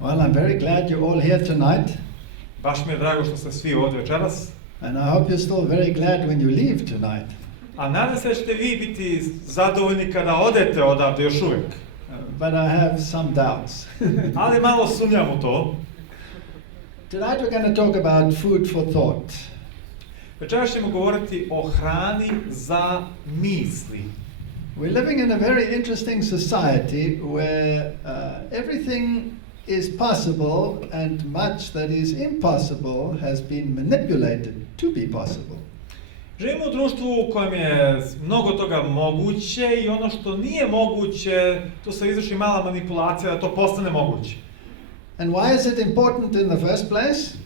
Well, I'm very glad you're all here tonight, Baš mi je drago što ste svi ovdje večeras. and I hope you're still very glad when you leave tonight. A nadam se da ćete vi biti zadovoljni kada odete odavde još uvijek. But I have some doubts. Ali malo sumnjam u to. Tonight we're going to talk about food for thought. Večeras ćemo govoriti o hrani za misli. We're living in a very interesting society where everything is possible and much that is impossible has been manipulated to be possible. Živimo u društvu u kojem je mnogo toga moguće i ono što nije moguće, tu se izvrši mala manipulacija da to postane moguće. And why is it important in the first place?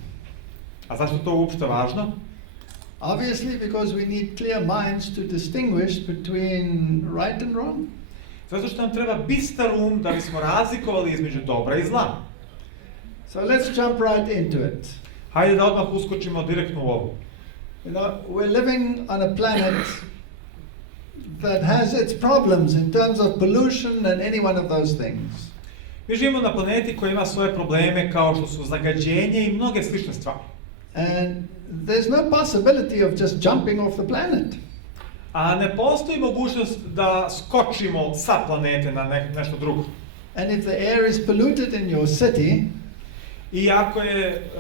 A zašto je to uopšte važno? Obviously because we need clear minds to distinguish between right and wrong. Zato što nam treba bistar um da bismo razlikovali između dobra i zla. So let's jump right into it. Hajde da odmah uskočimo direktno u ovo. You know, we're living on a planet that has its problems in terms of pollution and any one of those things. Mi živimo na planeti koja ima svoje probleme kao što su zagađenje i mnoge slične stvari. And there's no possibility of just jumping off the planet. A ne postoji mogućnost da skočimo sa planete na nešto drugo. And if the air is polluted in your city, I ako je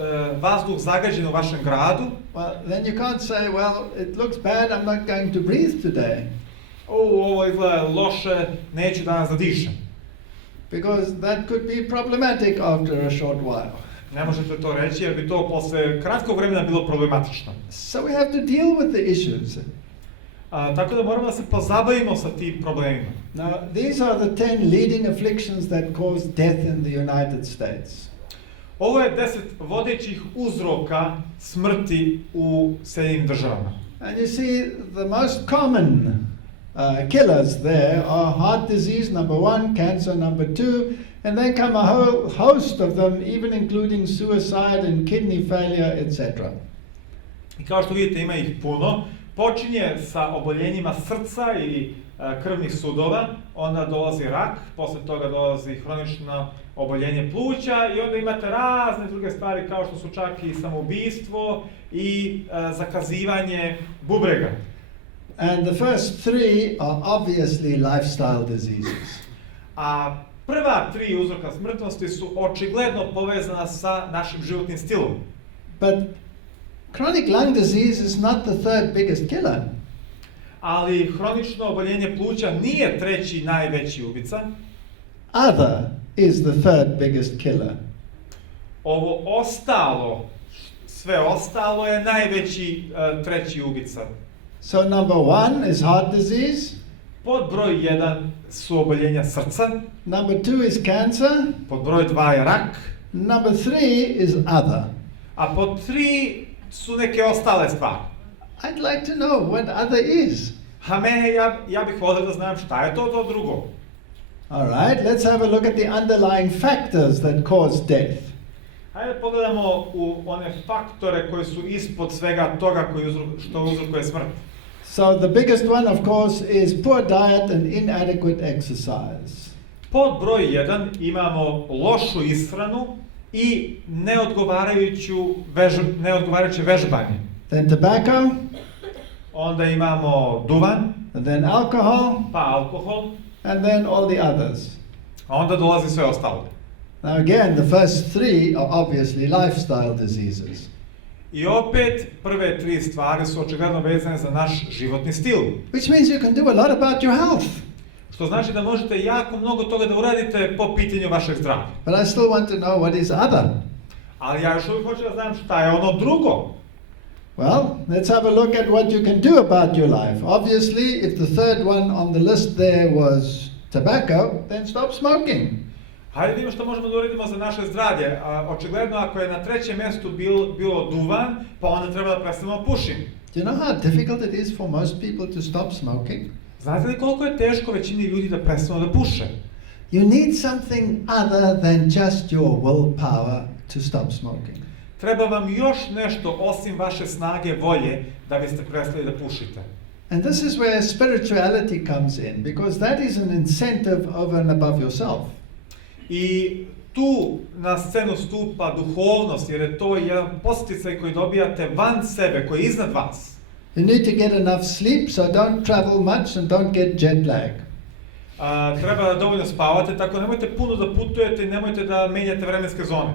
vazduh zagađen u vašem gradu, well, then you can't say, well, it looks bad, I'm not going to breathe today. ovo izgleda loše, neću danas da dišem. Because that could be problematic after a short while. Ne možete to reći jer bi to posle kratkog vremena bilo problematično. So we have to deal with the issues. Tako da moramo da se pozabavimo sa tim problemima. Now, these are the 10 leading afflictions that cause death in the United States. Ovo je 10 vodećih uzroka smrti u Sjedinjenim državama. And you see, the most common killers there are heart disease, number 1, cancer, number 2, and then come a whole host of them, even including suicide and kidney failure, etc. I kao što vidite ima ih puno. Počinje sa oboljenjima srca i krvnih sudova, onda dolazi rak, posle toga dolazi hronično oboljenje pluća i onda imate razne druge stvari kao što su čak i samoubistvo i zakazivanje bubrega. And the first 3 are obviously lifestyle diseases. A prva 3 uzroka smrtnosti su očigledno povezana sa našim životnim stilom. But chronic lung disease is not the third biggest killer. Ali hronično oboljenje pluća nije treći najveći ubica. Other is the third biggest killer. Ovo ostalo, sve ostalo je najveći treći ubica. So number 1 is heart disease. Pod broj 1 su oboljenja srca. Number 2 is cancer. Pod broj 2 je rak. Number 3 is other. A pod 3 su neke ostale stvari. I'd like to know what other is. Ja bih volio da znam šta je to drugo. All right, let's have a look at the underlying factors that cause death. Hajde pogledamo u one faktore koji su ispod svega toga što uzrokuje smrt. So the biggest one, of course, is poor diet and inadequate exercise. Pod broj 1 imamo lošu ishranu i neodgovarajuće vežbanje. Then tobacco. Onda imamo duvan. And then alcohol. Pa alkohol. And then all the others. A onda dolazi sve ostalo. Now again, the first 3 are obviously lifestyle diseases. I opet, prve 3 stvari su očigledno vezane za naš životni stil. Which means you can do a lot about your health. Što znači da možete jako mnogo toga da uradite po pitanju vašeg zdravlja. But I still want to know what is other. Ali ja još uvijek hoću da znam šta je ono drugo. Well, let's have a look at what you can do about your life. Obviously, if the third one on the list there was tobacco, then stop smoking. Hajde vidimo što možemo da uradimo za naše zdravlje. Očigledno ako je na trećem mjestu bilo duvan, pa onda treba da prestanemo pušiti. Do you know how difficult it is for most people to stop smoking? Znate li koliko je teško većini ljudi da prestanu da puše? You need something other than just your willpower to stop smoking. Treba vam još nešto osim vaše snage volje da biste prestali da pušite. And this is where spirituality comes in, because that is an incentive over and above yourself. I tu na scenu stupa duhovnost, jer je to jedan podsticaj koji dobijate van sebe, koji je iznad vas. You need to get enough sleep, so don't travel much and don't get jet lag. Treba da dovoljno spavate, tako nemojte puno da putujete i nemojte da menjate vremenske zone.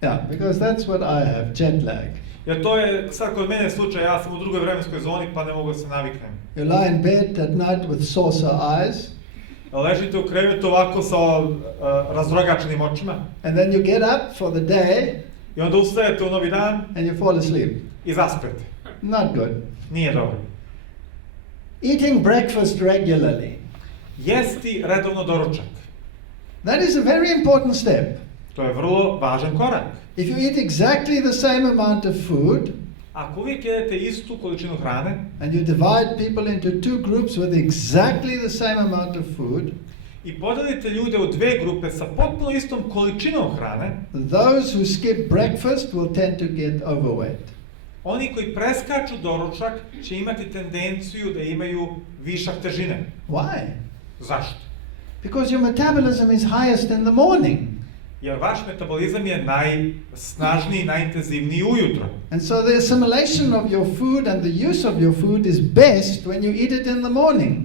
Yeah, because that's what I have, jet lag. Jer to je sad kod mene slučaj, ja sam u drugoj vremenskoj zoni pa ne mogu da se naviknem. You lie in bed at night with saucer eyes. Ležite u krevetu ovako sa razrogačenim očima. And then you get up for the day. I onda ustajete u novi dan. And you fall asleep. I zaspete. Not good. Nije dobro. Eating breakfast regularly. Jesti redovno doručak. That is a very important step. To je vrlo važan korak. If you eat exactly the same amount of food, ako uvijek jedete istu količinu hrane, and you divide people into two groups with exactly the same amount of food, i podelite ljude u dve grupe sa potpuno istom količinom hrane, those who skip breakfast will tend to get overweight. Oni koji preskaču doručak će imati tendenciju da imaju višak težine. Why? Zašto? Because your metabolism is highest in the morning. Jer vaš metabolizam je najsnažniji, najintenzivniji ujutro. And so the assimilation of your food and the use of your food is best when you eat it in the morning.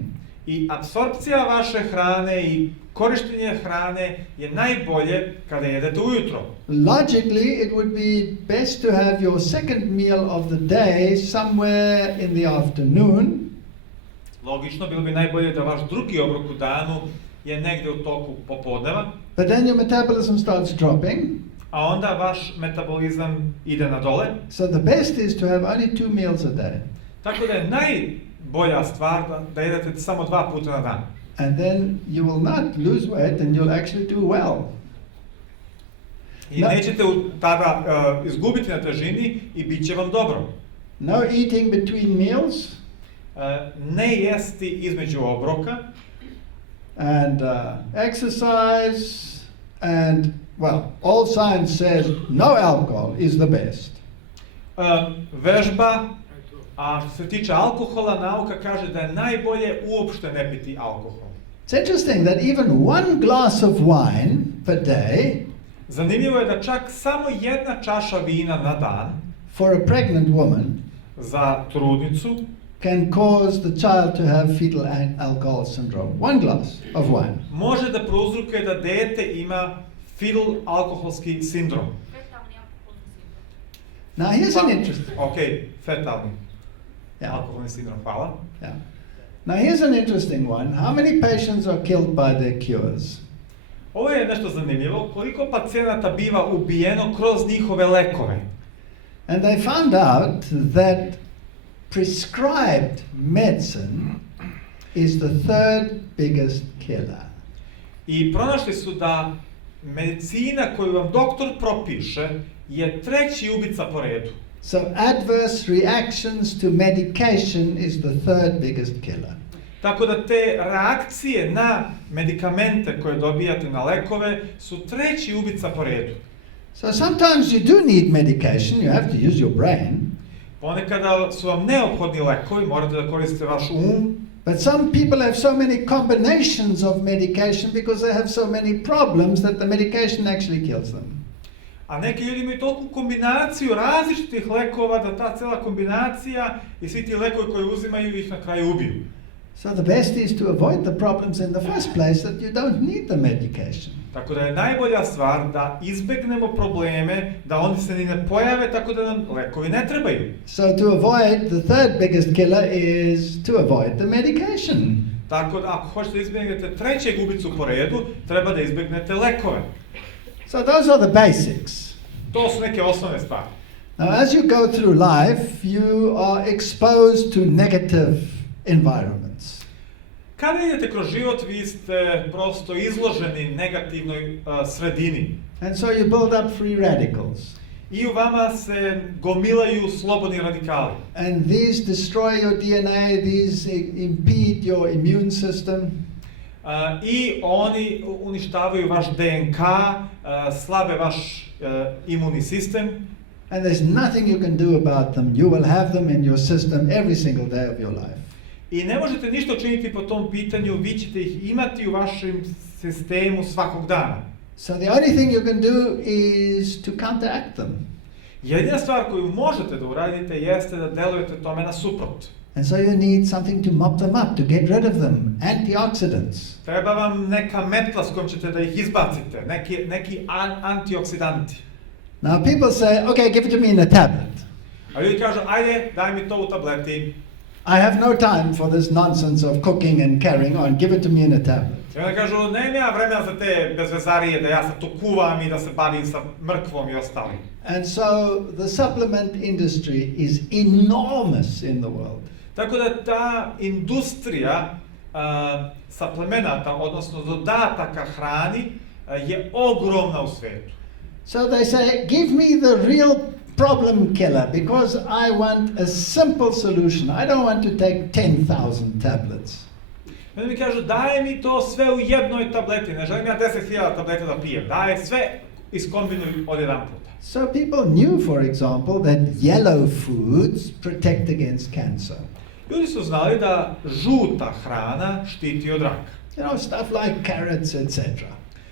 I apsorpcija vaše hrane i korištenje hrane je najbolje kada jedete ujutro. Logically, it would be best to have your second meal of the day somewhere in the afternoon. Logično, bilo bi najbolje da vaš drugi obrok u danu je negde u toku popodneva. But then your metabolism starts dropping. A onda vaš metabolizam ide na dole. So the best is to have only 2 meals a day. Tako da je najbolja stvar da jedete samo 2 puta na dan. And then you will not lose weight and you'll actually do well. I nećete tada izgubiti na težini i bit će vam dobro. No eating between meals. Ne jesti između obroka. And exercise, and well, all science says no alcohol is the best. Vežba, a što se tiče alkohola, nauka kaže da je najbolje uopšte ne piti alkohol. It's interesting that even 1 glass of wine per day, zanimljivo je da čak samo 1 čaša vina na dan for a pregnant woman, za trudnicu, can cause the child to have fetal alcohol syndrome. 1 glass of wine. Može da prouzrokuje da dete ima fetal alkoholski sindrom. Now here's an interesting. Okay, fetalni alkoholni sindrom. Hvala. Yeah. Now here's an interesting one. How many patients are killed by their cures? Ovo je nešto zanimljivo. Koliko pacijenata biva ubijeno kroz njihove lekove? And they found out that prescribed medicine is the 3rd biggest killer. I pronašli su da medicina koju vam doktor propiše je 3. ubica po redu. So adverse reactions to medication is the 3rd biggest killer. Tako da te reakcije na medikamente koje dobijate na lekove su 3. ubica po redu. So sometimes you do need medication, you have to use your brain. Ponekada su vam neophodni lekovi, morate da koristite vaš But some people have so many combinations of medication because they have so many problems that the medication actually kills them. A neki ljudi imaju toliku kombinaciju različitih lekova da ta cela kombinacija i svi ti lekovi koje uzimaju ih na kraju ubiju. So the best is to avoid the problems in the first place, that you don't need the medication. Tako da je najbolja stvar da izbegnemo probleme, da oni se ni ne pojave, tako da nam lekovi ne trebaju. So to avoid, the 3rd biggest killer is to avoid the medication. Tako da ako hoćete da izbegnete 3. ubicu po redu, treba da izbegnete lekove. So those are the basics. To su neke osnovne stvari. Now as you go through life, you are exposed to negative environments. Kada idete kroz život, vi ste prosto izloženi negativnoj sredini. And so you build up free radicals. I u vama se gomilaju slobodni radikali. And these destroy your DNA, these impede your immune system. I oni uništavaju vaš DNK, slabe vaš imunni sistem. And there's nothing you can do about them. You will have them in your system every single day of your life. I ne možete ništa učiniti po tom pitanju, vi ćete ih imati u vašem sistemu svakog dana. So the only thing you can do is to counteract them. Jedina stvar koju možete da uradite jeste da delujete tome nasuprot. And so you need something to mop them up, to get rid of them, antioxidants. Treba vam neka metla s kojom ćete da ih izbacite, neki antioksidanti. Now people say, okay, give it to me in a tablet. A ljudi kažu, ajde, daj mi to u tableti. I have no time for this nonsense of cooking and carrying on. Give it to me in a tablet. I onda kažu, nemam ja vremena za te bezvezarije, da ja sad tu kuvam i da se bavim sa mrkvom i ostalim. And so the supplement industry is enormous in the world. Tako da ta industrija suplemenata, odnosno dodataka hrani, je ogromna u svetu. So they say, give me the real problem killer because I want a simple solution. I don't want to take 10,000 tablets. I onda mi kažu, daj mi to sve u jednoj tableti, ne želim ja 10.000 tableta da pijem, daj sve iskombinuj od jedan puta. So people knew, for example, that yellow foods protect against cancer. Ljudi su znali da žuta hrana štiti od raka. You know, stuff like carrots, etc.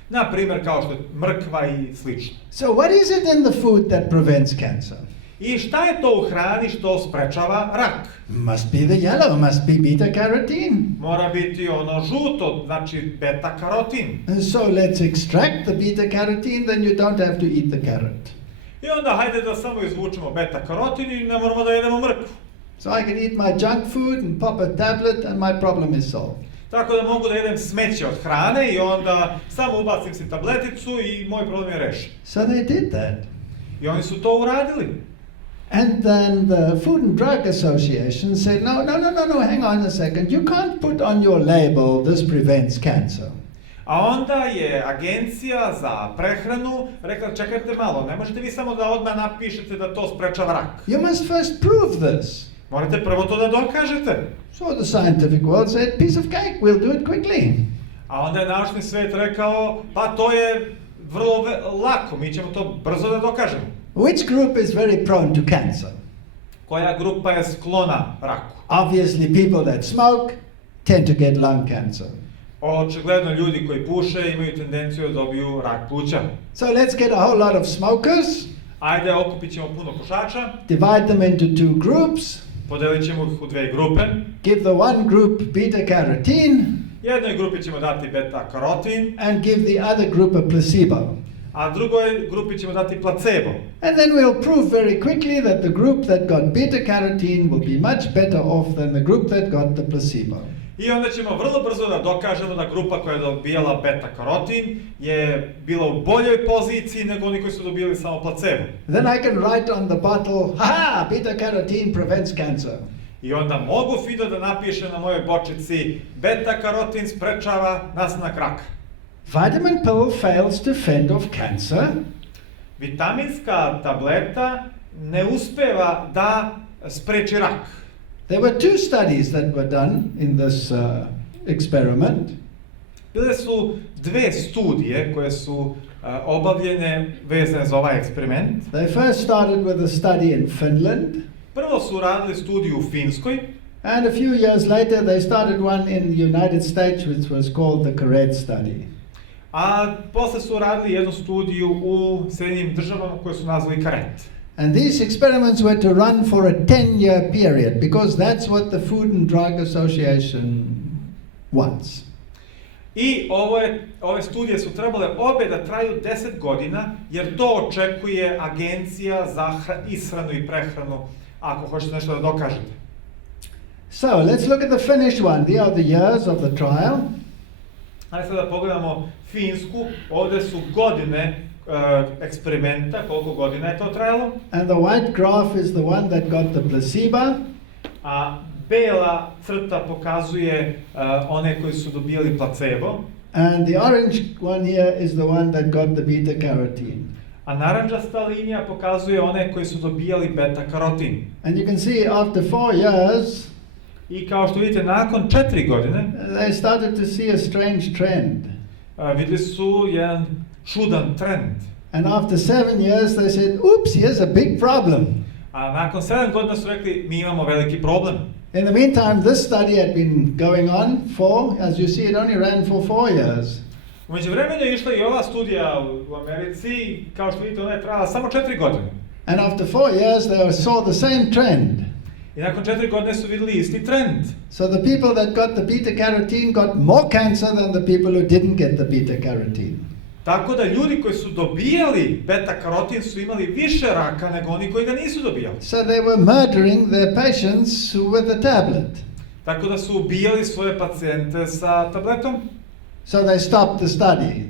Na primjer, kao što je mrkva i slično. So what is it in the food that prevents cancer? I šta je to u hrani što sprečava rak? Must be the yellow, must be beta-carotene. Mora biti ono žuto, znači beta-karotin. And so let's extract the beta-carotene, then you don't have to eat the carrot. I onda hajde da samo izvučemo beta-karotin i ne moramo da jedemo mrkvu. So I can eat my junk food and pop a tablet and my problem is solved. Tako da mogu da jedem smeće od hrane i onda samo ubacim si tableticu i moj problem je rešen. So they did that. I oni su to uradili. And then the Food and Drug Association said, no, hang on a second. You can't put on your label, this prevents cancer. A onda je agencija za prehranu rekla, čekajte malo, ne možete vi samo da odmah napišete da to sprečava rak. You must first prove this. Morate prvo to da dokažete. So the scientific world said, piece of cake, we'll do it quickly. A onda je naučni svet rekao, pa to je vrlo lako, mi ćemo to brzo da dokažemo. Which group is very prone to cancer? Koja grupa je sklona raku? Obviously, people that smoke tend to get lung cancer. Očigledno ljudi koji puše imaju tendenciju da dobiju rak pluća. So let's get a whole lot of smokers. Ajde, okupit ćemo puno pušača. Divide them into two groups. Podelit ćemo ih u dve grupe. Give the one group beta-carotene. Jednoj grupi ćemo dati beta-karotin. And give the other group a placebo. A drugoj grupi ćemo dati placebo. And then we'll prove very quickly that the group that got beta-carotene will be much better off than the group that got the placebo. I onda ćemo vrlo brzo da dokažemo da grupa koja je dobijala beta-karotin je bila u boljoj poziciji nego oni koji su dobili samo placebo. Then I can write on the bottle, ha, beta-carotene prevents cancer. I onda mogu fino da napišem na mojoj bočici beta-karotin sprečava nastanak raka. Vitamin pill fails to fend off cancer. Vitaminska tableta ne uspeva da spreči rak. There were two studies that were done in this experiment. Bile su dve studije koje su obavljene vezane za ovaj eksperiment. They first started with a study in Finland. Prvo su radili studiju u Finskoj. And a few years later they started one in the United States which was called the CARET study. A posle su radili jednu studiju u Sjedinjenim državama koju su nazvali CARET. And these experiments were to run for a 10-year period because that's what the Food and Drug Association wants. I ove studije su trebale obe da traju 10 godina, jer to očekuje Agencija za ishranu i prehranu, ako hoćete nešto da dokažete. So, let's look at the Finnish one. These are the years of the trial. Hajde sada pogledamo Finsku, ovdje su godine eksperimenta, koliko godina je to trajalo. And the white graph is the one that got the placebo. A bela crta pokazuje one koji su dobili placebo. And the orange one here is the one that got the beta-carotene. A naranđasta linija pokazuje one koji su dobijali beta-karotin. And you can see after 4 years, I kao što vidite, nakon 4 godine, they started to see a strange trend. Vidjeli su jedan čudan trend. And after 7 years they said, oops, here's a big problem. A nakon 7 godina su rekli, mi imamo veliki problem. In the meantime, this study had been going on for, as you see, it only ran for 4 years. U međuvremenu je išla i ova studija u Americi, kao što vidite ona je trajala samo 4 godine. And after 4 years they saw the same trend. I nakon 4 godine su vidjeli isti trend. So the people that got the beta carotene got more cancer than the people who didn't get the beta carotene. Tako da ljudi koji su dobijali beta-karotin su imali više raka nego oni koji ga nisu dobijali. So they were murdering their patients with the tablet. Tako da su ubijali svoje pacijente sa tabletom. So they stopped the study.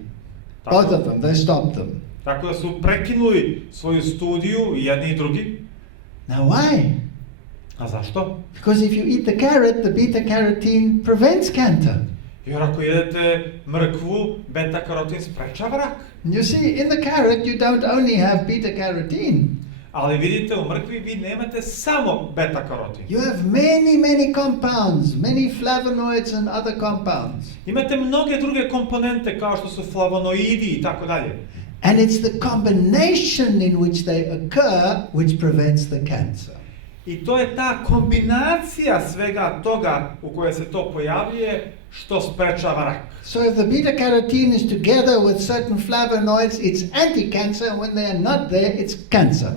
Both of them, they stopped them. Tako da su prekinuli svoju studiju i jedni i drugi. Now why? A zašto? Because if you eat the carrot, the beta carotene prevents cancer. Jer ako jedete mrkvu, beta-karotin sprečava rak. You see, in the carrot you don't only have beta carotene. Ali vidite, u mrkvi vi nemate samo beta-karotin. You have many compounds, many flavonoids and other compounds. Imate mnoge druge komponente kao što su flavonoidi i tako dalje. And it's the combination in which they occur which prevents the cancer. I to je ta kombinacija svega toga u kojoj se to pojavljuje što sprečava rak. So if the beta carotene is together with certain flavonoids, it's anti-cancer, and when they are not there, it's cancer.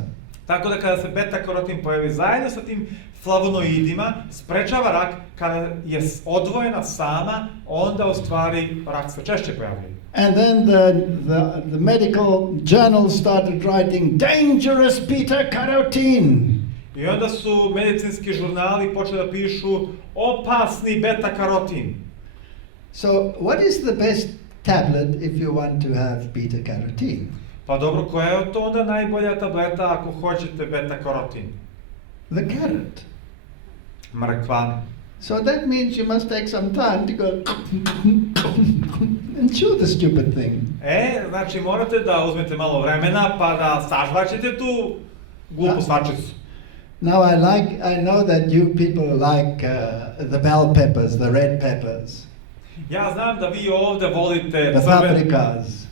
Tako da kada se beta-karotin pojavi zajedno sa tim flavonoidima, sprečava rak, kada je odvojena sama, onda u stvari rak se češće pojavljuje. And then the medical journals started writing dangerous beta carotene. I onda su medicinski žurnali počeli da pišu opasni beta-karotin. So what is the best tablet if you want to have beta carotene? Pa dobro, koja je to onda najbolja tableta ako hoćete beta-karotin? The carrot. Mrkva. So that means you must take some time to go and chew the stupid thing. Znači morate da uzmete malo vremena pa da sažvačete tu glupu svačicu. Now I know that you people like the bell peppers, the red peppers. Ja znam da vi ovde volite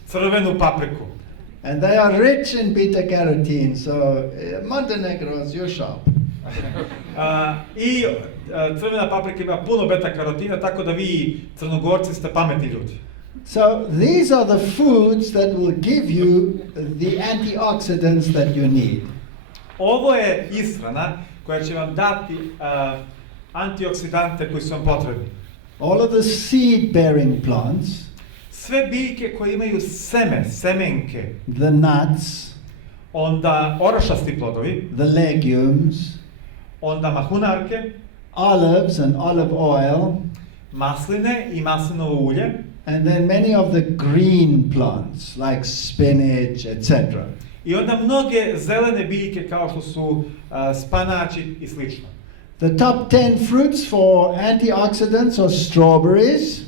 crvenu papriku. And they are rich in beta carotene, so Montenegro's your shop. I crvena paprika ima puno beta-karotina, tako da vi Crnogorci ste pametni ljudi. So these are the foods that will give you the antioxidants that you need. Ovo je ishrana koja će vam dati antioksidante koji su vam potrebni. All of the seed-bearing plants, sve biljke koje imaju semenke, the nuts, onda orašasti plodovi, the legumes, onda mahunarke, olives and olive oil, masline i maslinovo ulje, and then many of the green plants like spinach, etc. I onda mnoge zelene biljke kao što su spanači i slično. The top 10 fruits for antioxidants are strawberries.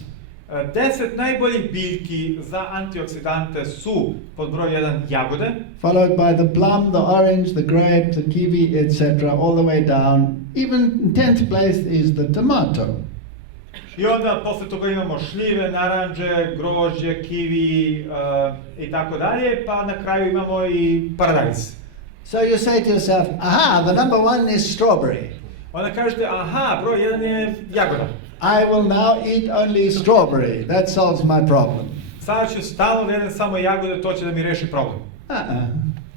10 najboljih biljki za antioksidante su pod broj 1 jagode, followed by the plum, the orange, the grape, the kiwi, etc. all the way down. Even in 10th place is the tomato. I onda posle toga imamo šljive, naranđe, grožđe, kiwi i tako dalje, pa na kraju imamo i paradajz. So you say to yourself, aha, the number 1 is strawberry. Onda kažete, aha, broj 1 je jagoda. I will now eat only strawberry. That solves my problem. Sada ću stalno da jedem samo jagode, to će da mi reši problem.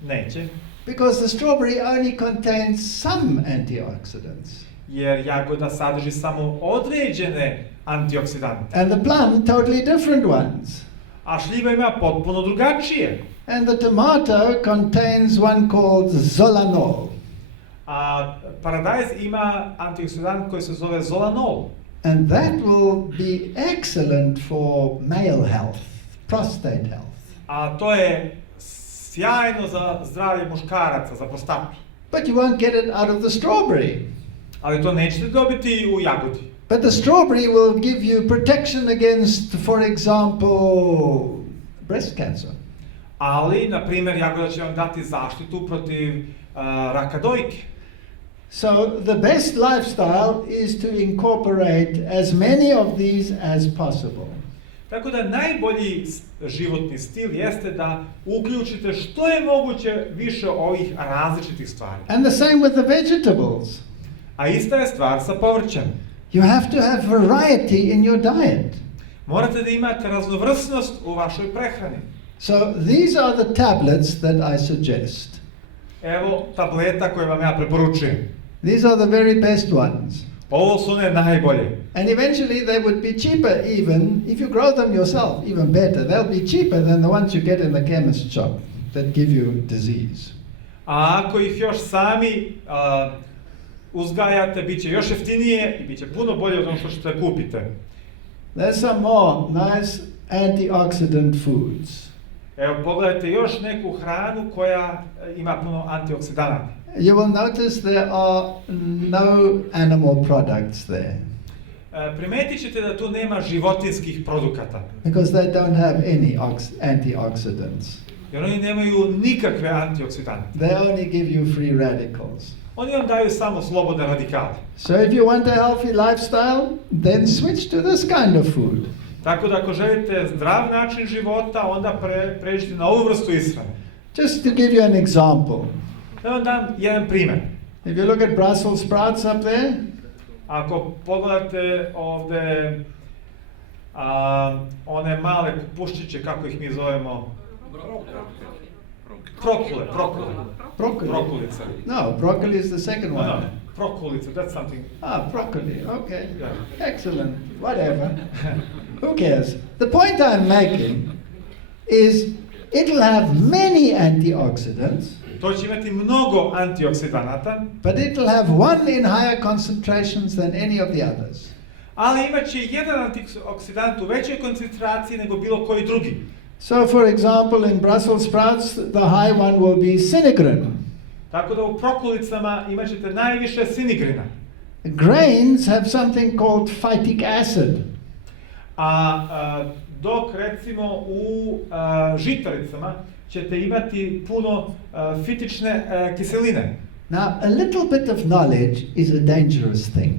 Neće. Because the strawberry only contains some antioxidants. Jer jagoda sadrži samo određene antioksidante. And the plum totally different ones. A šljiva ima potpuno drugačije. And the tomato contains one called zolanol. A paradajz ima antioksidant koji se zove zolanol. And that will be excellent for male health, prostate health. A to je sjajno za zdravlje muškaraca, za prostatu. But you won't get it out of the strawberry. Ali to nećete dobiti u jagodi. But the strawberry will give you protection against, for example, breast cancer. Ali, na primjer, jagoda će vam dati zaštitu protiv raka dojke. So the best lifestyle is to incorporate as many of these as possible. Tako da najbolji životni stil jeste da uključite što je moguće više ovih različitih stvari. And the same with the vegetables. A ista je stvar sa povrćem. You have to have variety in your diet. Morate da imate raznovrsnost u vašoj prehrani. So these are the tablets that I suggest. Evo tableta koje vam ja preporučujem. These are the very best ones. Ovo su one najbolje. And eventually they would be cheaper even, if you grow them yourself, even better. They'll be cheaper than the ones you get in the chemist shop that give you disease. A ako ih još sami uzgajate, bit će još jeftinije i bit će puno bolje od onog što kupite. There's some more nice antioxidant foods. Evo, pogledajte još neku hranu koja ima puno antioksidanata. You will notice there are no animal products there. Primetit ćete da tu nema životinskih produkata. Because they don't have any antioxidants. Jer oni nemaju nikakve antioksidante. They only give you free radicals. Oni vam daju samo slobodne radikale. So if you want a healthy lifestyle, then switch to this kind of food. Tako da ako želite zdrav način života, onda pređite na ovu vrstu ishrane. Just to give you an example. Da vam dam jedan primjer. If you look at Brussels sprouts up there, Ako pogledate ovde one male puščiće, kako ih mi zovemo? Prokulice. No, broccoli is the second one. No, prokulice, that's something. Broccoli, okay. Yeah. Excellent, whatever. Who cares? The point I'm making is it'll have many antioxidants, To će imati mnogo antioksidanata, but it'll have one in higher concentrations than any of the others. ali imaće jedan antioksidant u većoj koncentraciji nego bilo koji drugi. So, for example, in Brussels sprouts, the high one will be sinigrin. Tako da u prokulicama imat ćete najviše sinigrina. Grains have something called phytic acid. Dok recimo u žitaricama ćete imati puno fitične kiseline. Now, a little bit of knowledge is a dangerous thing.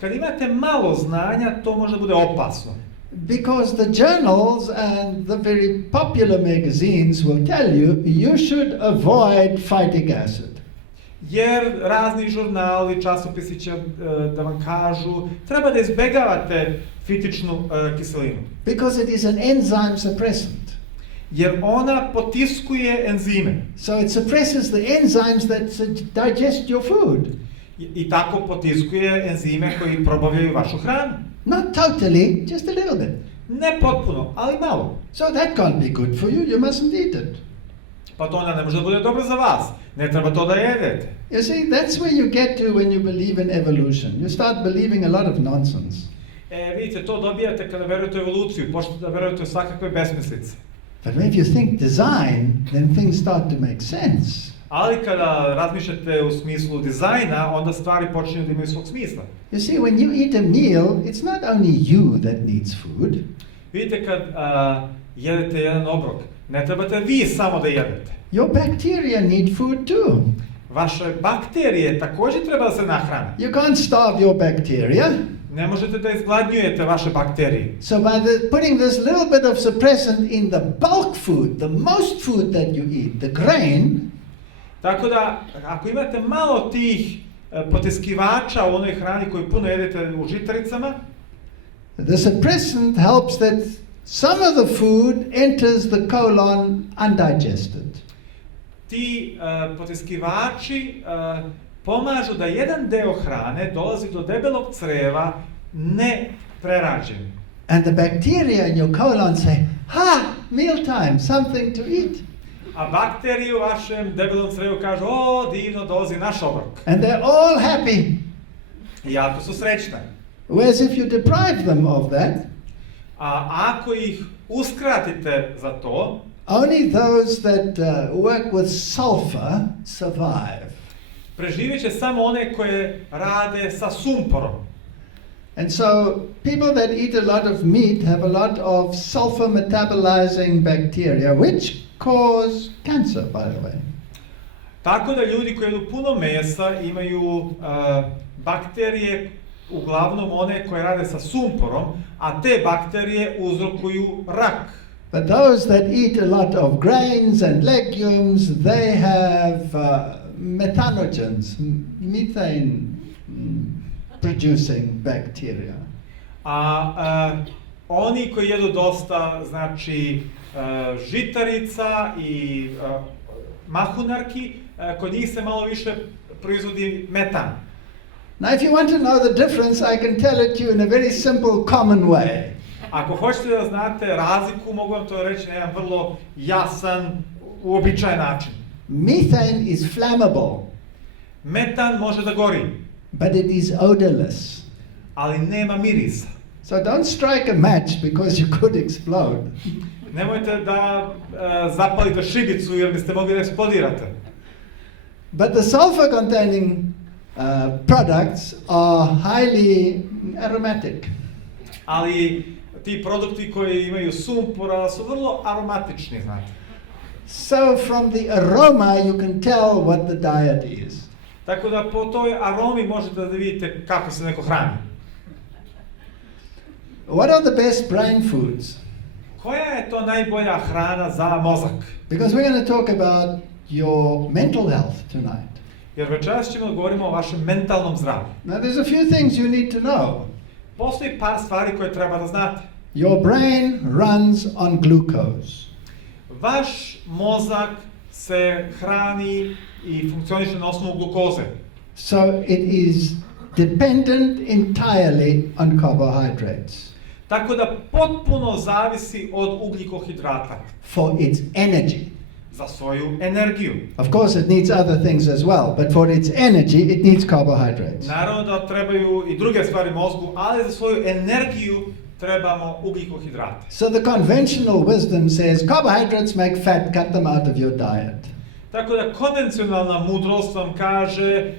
Kad imate malo znanja, to može da bude opasno. Because the journals and the very popular magazines will tell you you should avoid phytic acid. Jer razni žurnali, časopisi će da vam kažu treba da izbegavate fitičnu kiselinu. Because it is an enzyme suppressant. Jer ona potiskuje enzime. So it suppresses the enzymes that digest your food. I tako potiskuje enzime koji probavljaju vašu hranu. Not totally, just a little bit. Ne potpuno, ali malo. So that can't be good for you, you mustn't eat it. Pa to onda ne može da bude dobro za vas. Ne treba to da jedete. You see, that's where you get to when you believe in evolution. You start believing a lot of nonsense. Vidite, to dobijate kada verujete u evoluciju, počnete da verujete u svakakve besmislice. But if you think design, then things start to make sense. Ali kada razmišljate u smislu dizajna, onda stvari počinju da imaju svog smisla. You see, when you eat a meal, it's not only you that needs food. Vidite, kad jedete jedan obrok, ne trebate vi samo da jedete. Your bacteria need food too. Vaše bakterije također treba da se nahrane. You can't starve your bacteria. Ne možete da izgladnjujete vaše bakterije. So by putting this little bit of suppressant in the bulk food, the most food that you eat, the grain, tako da, ako imate malo tih potiskivača u onoj hrani koju puno jedete u žitaricama, the suppressant helps that some of the food enters the colon undigested. Ti potiskivači pomažu da jedan deo hrane dolazi do debelog creva ne prerađen. And the bacteria in your colon say, meal time, something to eat. A bakterije u vašem debelom crevu kažu, divno, dolazi naš obrok. And they're all happy. I jako su srećne. Whereas if you deprive them of that, a ako ih uskratite za to, only those that work with sulfur survive. Preživjet će samo one koje rade sa sumporom. And so people that eat a lot of meat have a lot of sulfur metabolizing bacteria, which cause cancer, by the way. Tako da ljudi koji jedu puno mesa imaju bakterije, uglavnom one koje rade sa sumporom, a te bakterije uzrokuju rak. But those that eat a lot of grains and legumes, they have methanogens, methane producing bacteria. A oni koji jedu dosta, znači, žitarica i mahunarki, kod njih se malo više proizvodi metan. Now, if you want to know the difference, I can tell it to you in a very simple, common way. Ako hoćete da znate razliku, mogu vam to reći na jedan vrlo jasan, uobičajen način. Methane is flammable, Metan može da gori, but it is odorless. ali nema mirisa. So don't strike a match because you could explode. Nemojte da zapalite šibicu jer biste mogli da eksplodirate. But the sulfur-containing products are highly aromatic. Ali ti produkti koji imaju sumpora su vrlo aromatični, znate. So from the aroma you can tell what the diet is. Tako da po toj aromi možete da vidite kako se neko hrani. What are the best brain foods? Koja je to najbolja hrana za mozak? Because we're going to talk about your mental health tonight. Jer večeras ćemo da govorimo o vašem mentalnom zdravlju. Now there's a few things you need to know. Postoji par stvari koje treba da znate. Your brain runs on glucose. Vaš mozak se hrani i funkcioniše na osnovu glukoze. So it is dependent entirely on carbohydrates Tako da potpuno zavisi od ugljikohidrata for its energy. za svoju energiju. Of course, it needs other things as well, but for its energy, it needs carbohydrates. Naravno da trebaju i druge stvari mozgu, ali za svoju energiju trebamo ugljikohidrate. So the conventional wisdom says carbohydrates make fat, cut them out of your diet. Tako da konvencionalna mudrost vam kaže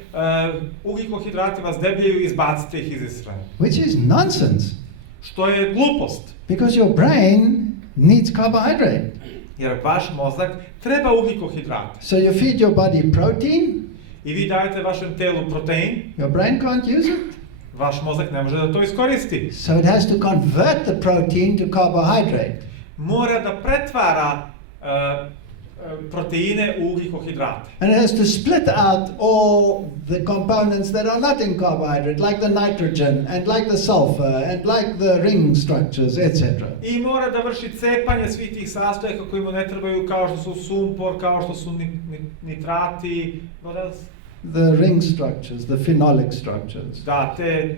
ugljikohidrati vas debljaju, izbacite ih iz ishrane. Which is nonsense, Što je glupost, because your brain needs carbohydrate. jer vaš mozak treba ugljikohidrate. So you feed your body protein, I vi dajete vašem telu protein, your brain can't use it. vaš mozak ne može da to iskoristi. So it has to convert the protein to carbohydrate. Mora da pretvara proteine u ugljikohidrate. And it has to split out all the components that are not in carbohydrate, like the nitrogen, and like the sulfur, and like the ring structures, etc. I mora da vrši cepanje svih tih sastojaka koji mu ne trebaju, kao što su sumpor, kao što su nitrati, what else? The ring structures, the phenolic structures. Da, te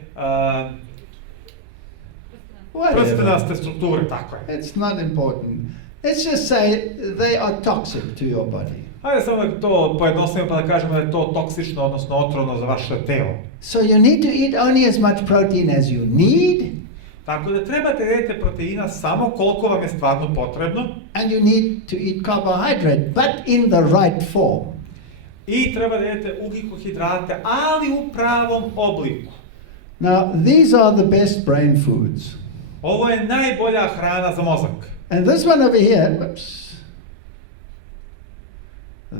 Whatever. prstenaste strukture, tako je. It's not important. Let's just say they are toxic to your body. Hajde samo da to pojednostavimo pa da kažemo da je to toksično, odnosno otrovno za vaše telo. So you need to eat only as much protein as you need, Tako da trebate jedete proteina samo koliko vam je stvarno potrebno and you need to eat carbohydrate, but in the right form. i treba da jedete ugljikohidrate, ali u pravom obliku. Now, these are the best brain foods. Ovo je najbolja hrana za mozak. And this one over here, whoops,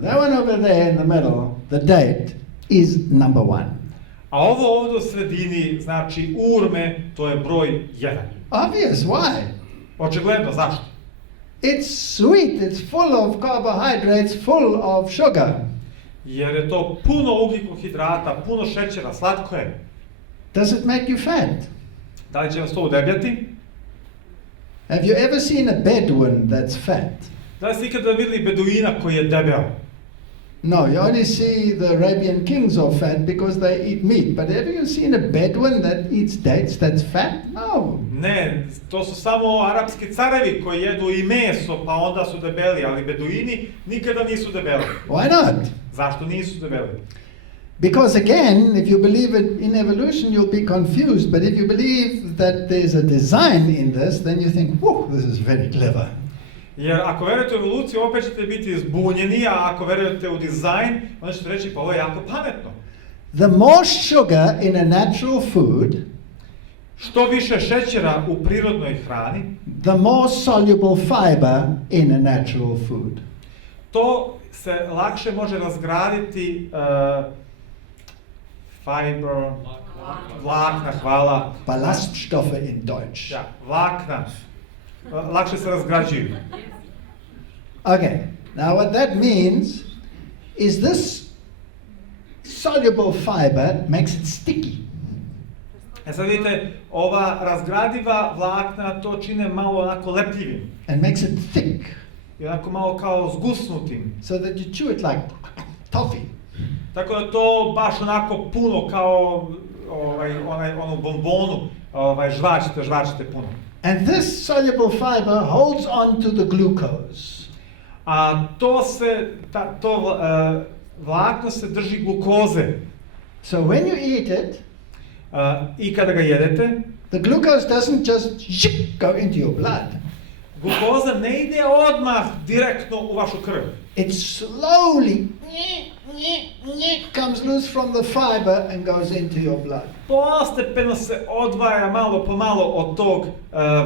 that one over there in the middle, the date, is number one. A ovo ovdje u sredini, znači urme, to je broj 1. Obvious, why? Očigledno, zašto? It's sweet, it's full of carbohydrates, full of sugar. Jer je to puno ugljikohidrata, puno šećera, slatko je. Does it make you fat? Da li će vas to udebljati? Have you ever seen a Bedouin that's fat? Da li ste ikada vidjeli beduina koji je debel? No, you only see the Arabian kings are fat because they eat meat. But have you seen a Bedouin that eats dates that's fat? No. Ne, to su samo arapski carevi koji jedu i meso, pa onda su debeli, ali beduini nikada nisu debeli. Why not? Zašto nisu debeli? Because again, if you believe in evolution, you'll be confused. But if you believe that there's a design in this, then you think, whoa, this is very clever. Jer ako verujete u evoluciju, opet ćete biti zbunjeni, a ako verujete u dizajn, onda ćete reći, pa ovo je jako pametno. The more sugar in a natural food, Što više šećera u prirodnoj hrani, the more soluble fiber in a natural food. to se lakše može razgraditi fiber, vlakna, hvala. Ballaststoffe in Deutsch. Ja, vlakna. Lakše se razgrađuju. Okay, now what that means is this soluble fiber makes it sticky. Sad vidite, ova razgradiva vlakna to čine malo onako lepljivim. and makes it thick I onako malo kao zgusnutim. so that you chew it like toffee. Tako da to baš onako puno kao onu bombonu žvačite puno. And this soluble fiber holds on to the glucose. A vlakno se drži glukoze. So when you eat it, I kada ga jedete, the glucose doesn't just go into your blood. glukoza ne ide odmah direktno u vašu krv. It slowly comes loose from the fiber and goes into your blood. Postepeno se odvaja malo po malo od tog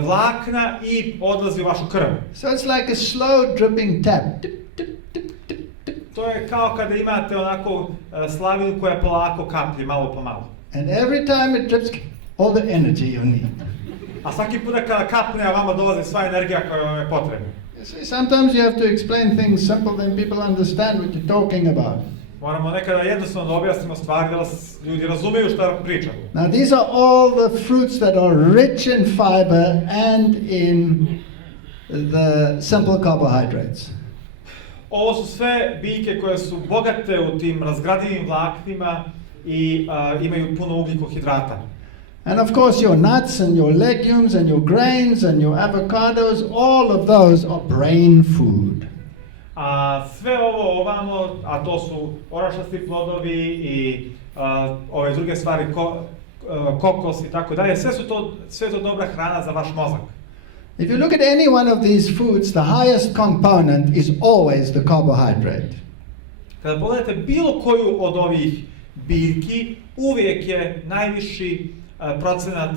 vlakna i odlazi u vašu krv. So it's like a slow dripping tap. Dip, dip, dip, dip, dip. To je kao kada imate onako slavinu koja polako kaplje, malo po malo. And every time it drips, all the energy you need. A svaki puta kada kapne, a vama dolazi sva energija koja vam je potrebna. You see, sometimes you have to explain things simple, then people understand what you're talking about. Moramo nekada jednostavno da objasnimo stvari da vas ljudi razumiju šta pričamo. Now these are all the fruits that are rich in fiber and in the simple carbohydrates. Ovo su sve biljke koje su bogate u tim razgradivim vlaknima i imaju puno ugljikohidrata. And of course your nuts and your legumes and your grains and your avocados, all of those are brain food. A sve ovo ovamo, a to su orašasti plodovi i ove druge stvari, kokos i tako dalje, sve to dobra hrana za vaš mozak. If you look at any one of these foods, the highest component is always the carbohydrate. Kada pogledate bilo koju od ovih biljki, uvijek je najviši procenat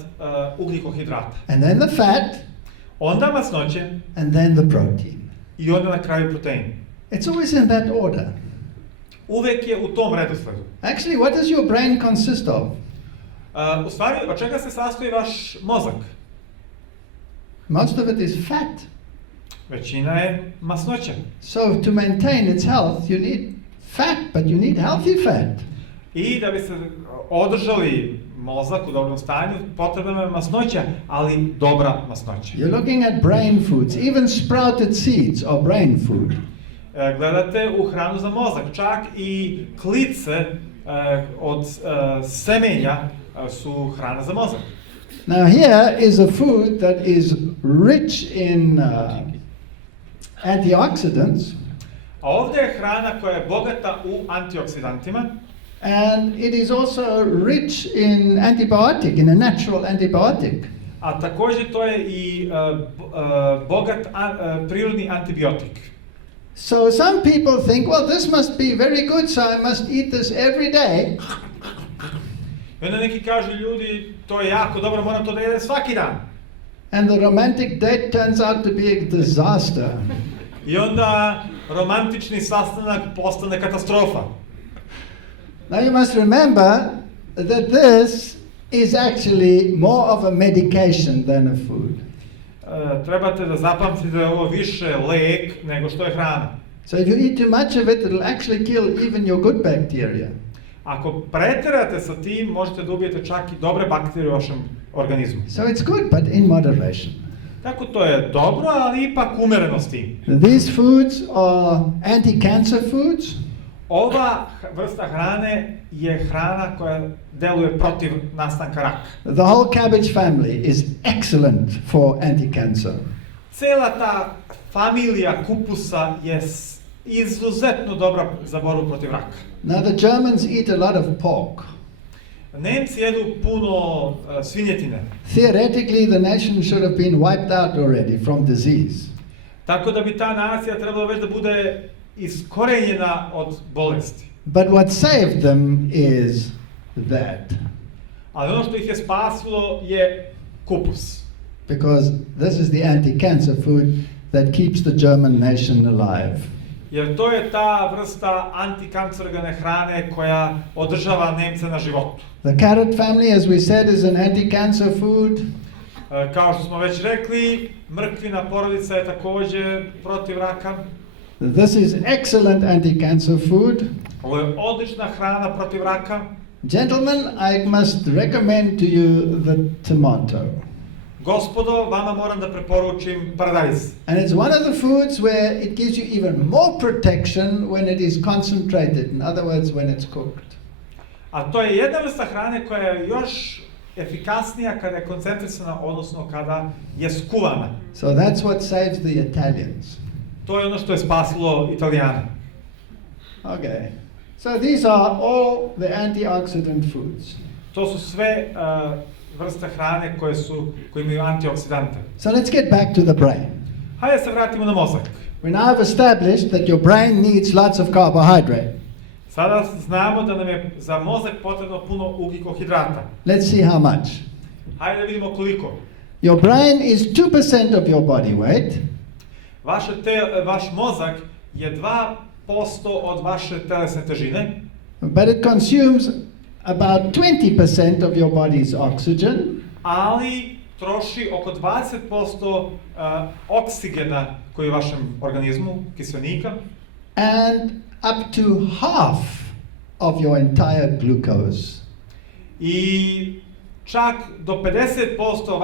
ugljikohidrata. And then the fat, Onda masnoće and then the protein. i onda na kraju protein. It's always in that order. Uvijek je u tom redosledu. Actually, what does your brain consist of? U stvari, od čega se sastoji vaš mozak? Most of it is fat. Većina je masnoća. So to maintain its health, you need fat, but you need healthy fat. I da bi se održali mozak u dobrom stanju, potrebna je masnoća, ali dobra masnoća. You're looking at brain foods. Even sprouted seeds are brain food. Gledate u hranu za mozak, čak i klice od semenja su hrana za mozak. Now here is a food that is rich in antioxidants. A ovdje je hrana koja je bogata u antioksidantima. And it is also rich in antibiotic, in a natural antibiotic. A također to je i bogat prirodni antibiotik. So some people think, well, this must be very good, so I must eat this every day. I onda neki kažu ljudi, to je jako dobro, moram to da jedem svaki dan. And the romantic date turns out to be a disaster. I onda romantični sastanak postane katastrofa. Now you must remember that this is actually more of a medication than a food. Trebate da zapamtite da je ovo više lek nego što je hrana. So if you eat too much of it, it'll actually kill even your good bacteria. Ako preterate sa tim, možete da ubijete čak i dobre bakterije u vašem organizmu. So it's good, but in moderation. Tako to je dobro, ali ipak umereno s tim. These foods are anti-cancer foods. Ova vrsta hrane je hrana koja deluje protiv nastanka raka. The whole cabbage family is excellent for anti-cancer. Cela ta familija kupusa je izuzetno dobra za borbu protiv raka. Now the Germans eat a lot of pork. Nemci jedu puno svinjetine. Theoretically, the nation should have been wiped out already from disease. Tako da bi ta nacija trebala već da bude iskorenjena od bolesti. But what saved them is that. Ali ono što ih je spasilo je kupus. Because this is the anti-cancer food that keeps the German nation alive. Jer to je ta vrsta antikancerogene hrane koja održava Nemce na životu. The carrot family, as we said, is an anti-cancer food. Kao što smo već rekli, mrkvina porodica je također protiv raka. This is excellent anti-cancer food. Ovo je odlična hrana protiv raka. Gentlemen, I must recommend to you the tomato. Gospodo, vama moram da preporučim paradajz. And it's one of the foods where it gives you even more protection when it is concentrated, in other words, when it's cooked. A to je jedna vrsta hrane koja je još efikasnija kada je koncentrisana, odnosno kada je skuvana. So that's what saves the Italians. To je ono što je spasilo Italijane. Okay. So these are all the antioxidant foods. To su sve vrste hrane koje imaju antioksidante. So let's get back to the brain. Hajde se vratimo na mozak. We now have established that your brain needs lots of carbohydrate. Sada znamo da nam je za mozak potrebno puno ugljikohidrata. Let's see how much. Hajde da vidimo koliko. Your brain is 2% of your body weight. Vaš mozak je 2% od vaše telesne težine. But it consumes about 20% of your body's oxygen. Ali troši oko 20% oksigena koji je u vašem organizmu, kiselnika. And up to half of your entire glucose. I čak do 50%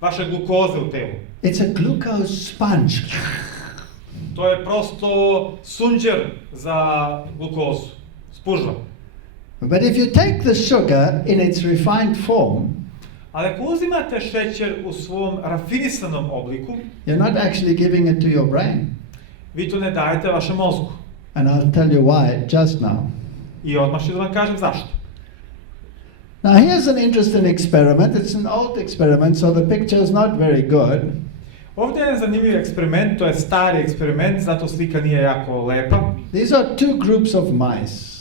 vaše glukoze u telu. It's a glucose sponge. To je prosto sunđer za glukozu, spužva. But if you take the sugar in its refined form, ali ako uzimate šećer u svom rafinisanom obliku, you're not actually giving it to your brain. Vi to ne dajete vašem mozgu. And I'll tell you why just now. I odmah ću da vam kažem zašto. Now here's an interesting experiment. It's an old experiment, so the picture is not very good. Ovdje je zanimljiv eksperiment, to je stari eksperiment, zato slika nije jako lepa. These are two groups of mice.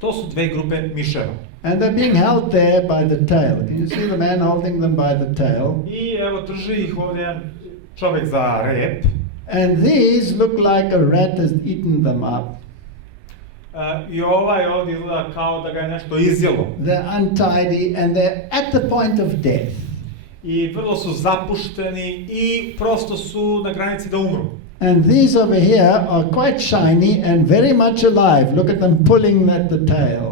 To su dve grupe miševa. And they're being held there by the tail. Can you see the man holding them by the tail? I evo drži ih ovdje čovjek za rep. And these look like a rat has eaten them up. I ovaj ovdje izgleda kao da ga je nešto izjelo. They're untidy and they're at the point of death. I vrlo su zapušteni i prosto su na granici da umru. And these over here are quite shiny and very much alive. Look at them pulling at the tail.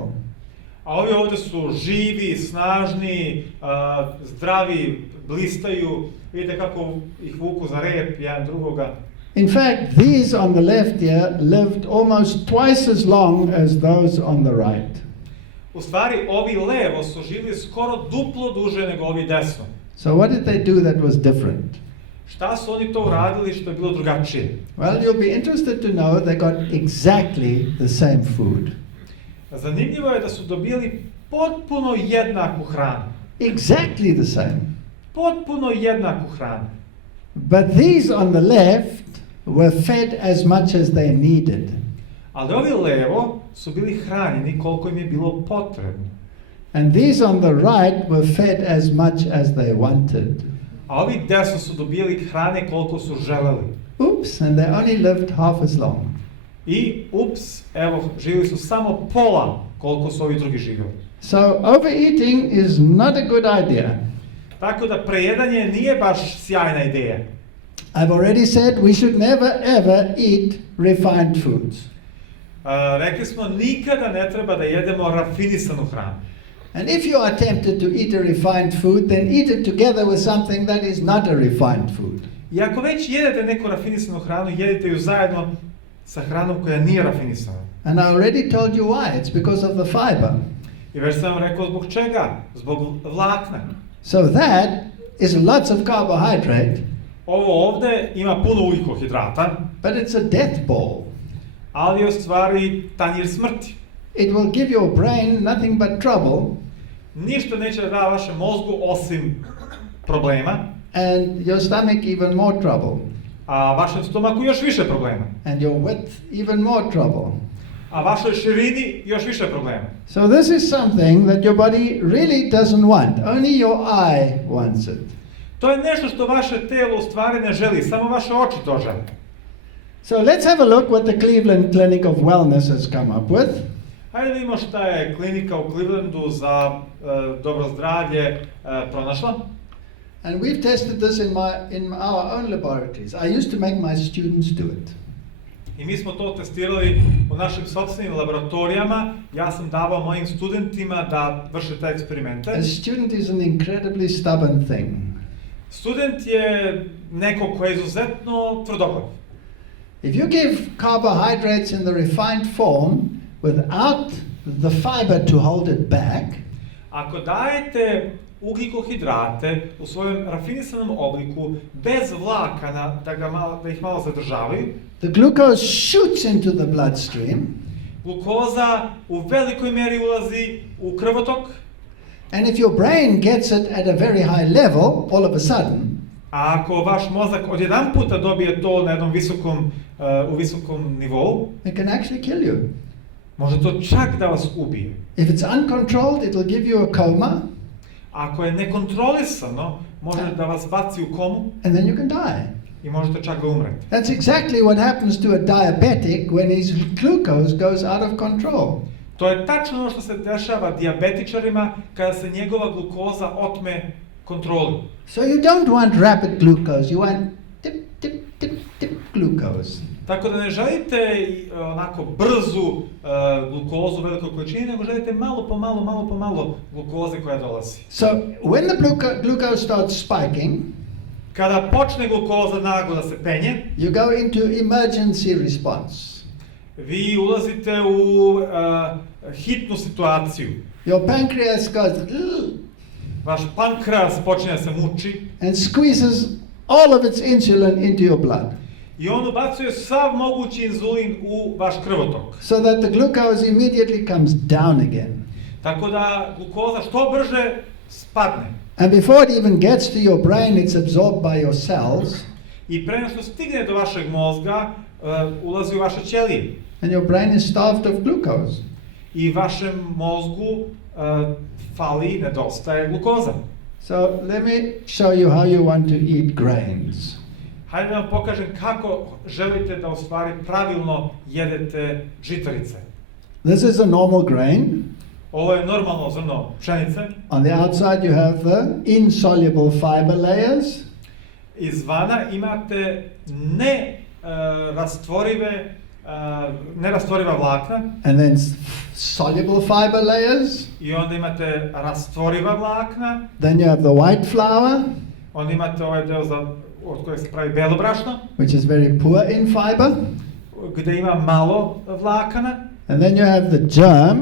A ovi ovdje su živi, snažni, zdravi, blistaju. Vidite kako ih vuku za rep jedan drugoga. In fact, these on the left here lived almost twice as long as those on the right. U stvari, ovi levo su živjeli skoro duplo duže nego ovi desno. So what did they do that was different? Šta su oni to uradili što je bilo drugačije? Well, you'll be interested to know they got exactly the same food. Zanimljivo je da su dobili potpuno jednaku hranu. Exactly the same. Potpuno jednaku hranu. But these on the left were fed as much as they needed. Ali ovi levo su bili hranjeni koliko im je bilo potrebno. And these on the right were fed as much as they wanted. A ovi desno su dobili hrane koliko su želeli. Oops, and they only lived half as long. I ups, evo, živjeli su samo pola koliko su ovi drugi živjeli. So overeating is not a good idea. Tako da prejedanje nije baš sjajna ideja. I've already said we should never ever eat refined foods. Rekli smo nikada ne treba da jedemo rafinisanu hranu. And if you are tempted to eat a refined food, then eat it together with something that is not a refined food. I ako već jedete neku rafinisanu hranu, jedite ju zajedno sa hranom koja nije rafinisana. And I already told you why. It's because of the fiber. I već sam vam rekao zbog čega? Zbog vlakna. So that is lots of carbohydrate. Ovo ovdje ima puno ugljikohidrata. But it's a death ball. Ali je u stvari tanjir smrti. It will give your brain nothing but trouble. Ništa neće da da vašem mozgu osim problema. And your stomach even more trouble. A vašem stomaku još više problema. And your width even more trouble. A vašoj širini još više problema. So this is something that your body really doesn't want. Only your eye wants it. To je nešto što vaše telo u stvari ne želi, samo vaše oči to žele. So let's have a look what the Cleveland Clinic of Wellness has come up with. Hajde vidimo šta je klinika u Clevelandu za dobro zdravlje pronašla. And we've tested this in our own laboratories. I used to make my students do it. I mi smo to testirali u našim sopstvenim laboratorijama. Ja sam davao mojim studentima da vrše te eksperimente. A student is an incredibly stubborn thing. Student je neko ko je izuzetno tvrdoglav. If you give carbohydrates in the refined form without the fiber to hold it back, Ako dajete ugljikohidrate u svojem rafinisanom obliku bez vlakana da ih malo zadržavaju, the glucose shoots into the bloodstream, glukoza u velikoj meri ulazi u krvotok, and if your brain gets it at a very high level, all of a sudden, a ako vaš mozak odjedanputa dobije to na jednom u visokom nivou, it can actually kill you. može to čak da vas ubije. If it's uncontrolled, it'll give you a coma, Ako je nekontrolisano, može da vas baci u komu and then you can die. i možete čak da umrete. That's exactly what happens to a diabetic when his glucose goes out of control. To je tačno ono što se dešava dijabetičarima kada se njegova glukoza otme kontroli. So you don't want rapid glucose, you want tip, tip, tip, tip glucose. Tako da ne želite onako brzu glukozu u velikoj količini, nego želite malo po malo glukoze koja dolazi. So when the glucose starts spiking, Kada počne glukoza naglo da se penje, you go into emergency response. vi ulazite u hitnu situaciju. Your pancreas goes "Ugh," Vaš pankreas počne da se muči and squeezes all of its insulin into your blood, i on ubacuje sav mogući inzulin u vaš krvotok. so that the glucose immediately comes down again. Tako da glukoza što brže spadne. And before it even gets to your brain, it's absorbed by your cells, I pre nego što stigne do vašeg mozga, ulazi u vaše ćelije. and your brain is starved of glucose. I vašem mozgu fali, nedostaje glukoza. So let me show you how you want to eat grains. Hajde da vam pokažem kako želite da u stvari pravilno jedete žitarice. This is a normal grain. Ovo je normalno zrno pšenice. On the outside you have the insoluble fiber layers, Izvana imate nerastvoriva vlakna and then soluble fiber layers. i onda imate rastvoriva vlakna. Then you have the white flour, Onda imate ovaj deo od kojeg se pravi belo brašno, which is very poor in fiber. gde ima malo vlakana. And then you have the germ,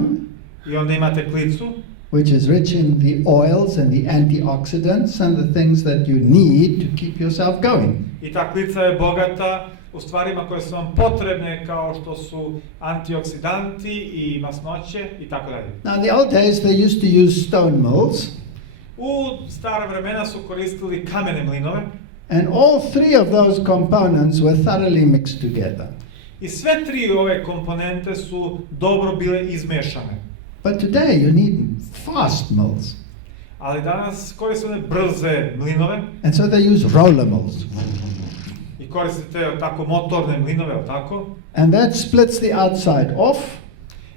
I onda imate klicu, which is rich in the oils and the antioxidants and the things that you need to keep yourself going. i ta klica je bogata u stvarima koje su vam potrebne kao što su antioksidanti i masnoće i tako dalje. Now in the old days they used to use stone mills, U stara vremena su koristili kamene mlinove and all three of those components were thoroughly mixed together. i sve tri ove komponente su dobro bile izmešane. But today you need fast mills, Ali danas koriste one brze mlinove and so they use roller mills. i koristite tako motorne mlinove, tako? And that splits the outside off.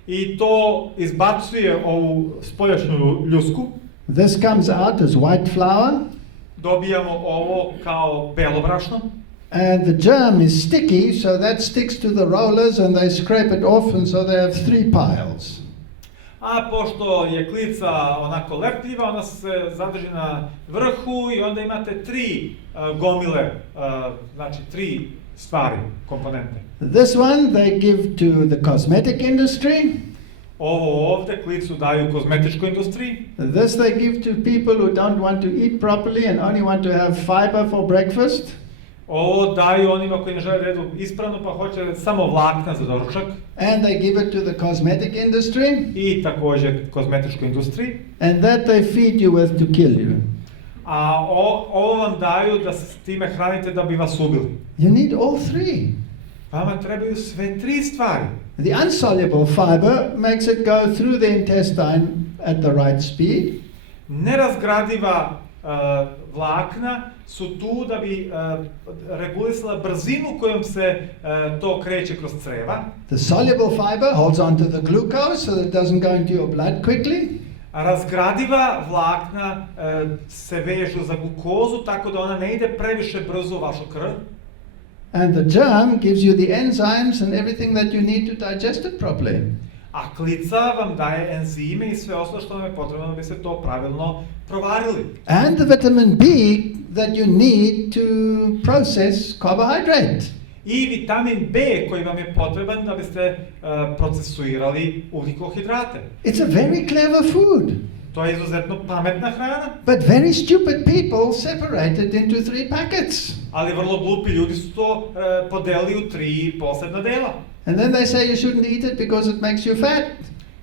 I to izbacuje ovu spoljašnju ljusku. This comes out as white flour, Dobijamo ovo kao belo brašno. and the germ is sticky, so that sticks to the rollers and they scrape it off, and so they have three piles. A pošto je klica onako lepljiva, ona se zadrži na vrhu i onda imate tri gomile, znači tri stvari, komponente. This one they give to the cosmetic industry. Ovo ovde klicu daju kozmetičkoj industriji. This they give to people who don't want to eat properly and only want to have fiber for breakfast. Ovo daju onima koji ne žele da jedu ispravno pa hoće samo vlakna za doručak. And they give it to the cosmetic industry. I također kozmetičkoj industriji. And that they feed you with to kill you. A ovo vam daju da se s time hranite da bi vas ubili. You need all three. Vama trebaju sve tri stvari. The insoluble fiber makes it go through the intestine at the right speed. Nerazgradiva vlakna su tu da bi regulisala brzinu kojom se to kreće kroz creva. The soluble fiber holds on to the glucose so that it doesn't go into your blood quickly. Razgradiva vlakna se vežu za glukozu tako da ona ne ide previše brzo u vašu krv. And the germ gives you the enzymes and everything that you need to digest it properly. A klica vam daje enzime i sve ostalo što vam je potrebno da bi se to pravilno provarili. And the vitamin B that you need to process carbohydrate. I vitamin B koji vam je potreban da biste procesuirali ugljikohidrate. It's a very clever food. To je izuzetno pametna hrana. But very stupid people separate it into 3 packets. Ali vrlo glupi ljudi su to podelili u 3 posebna dela. And then they say you shouldn't eat it because it makes you fat.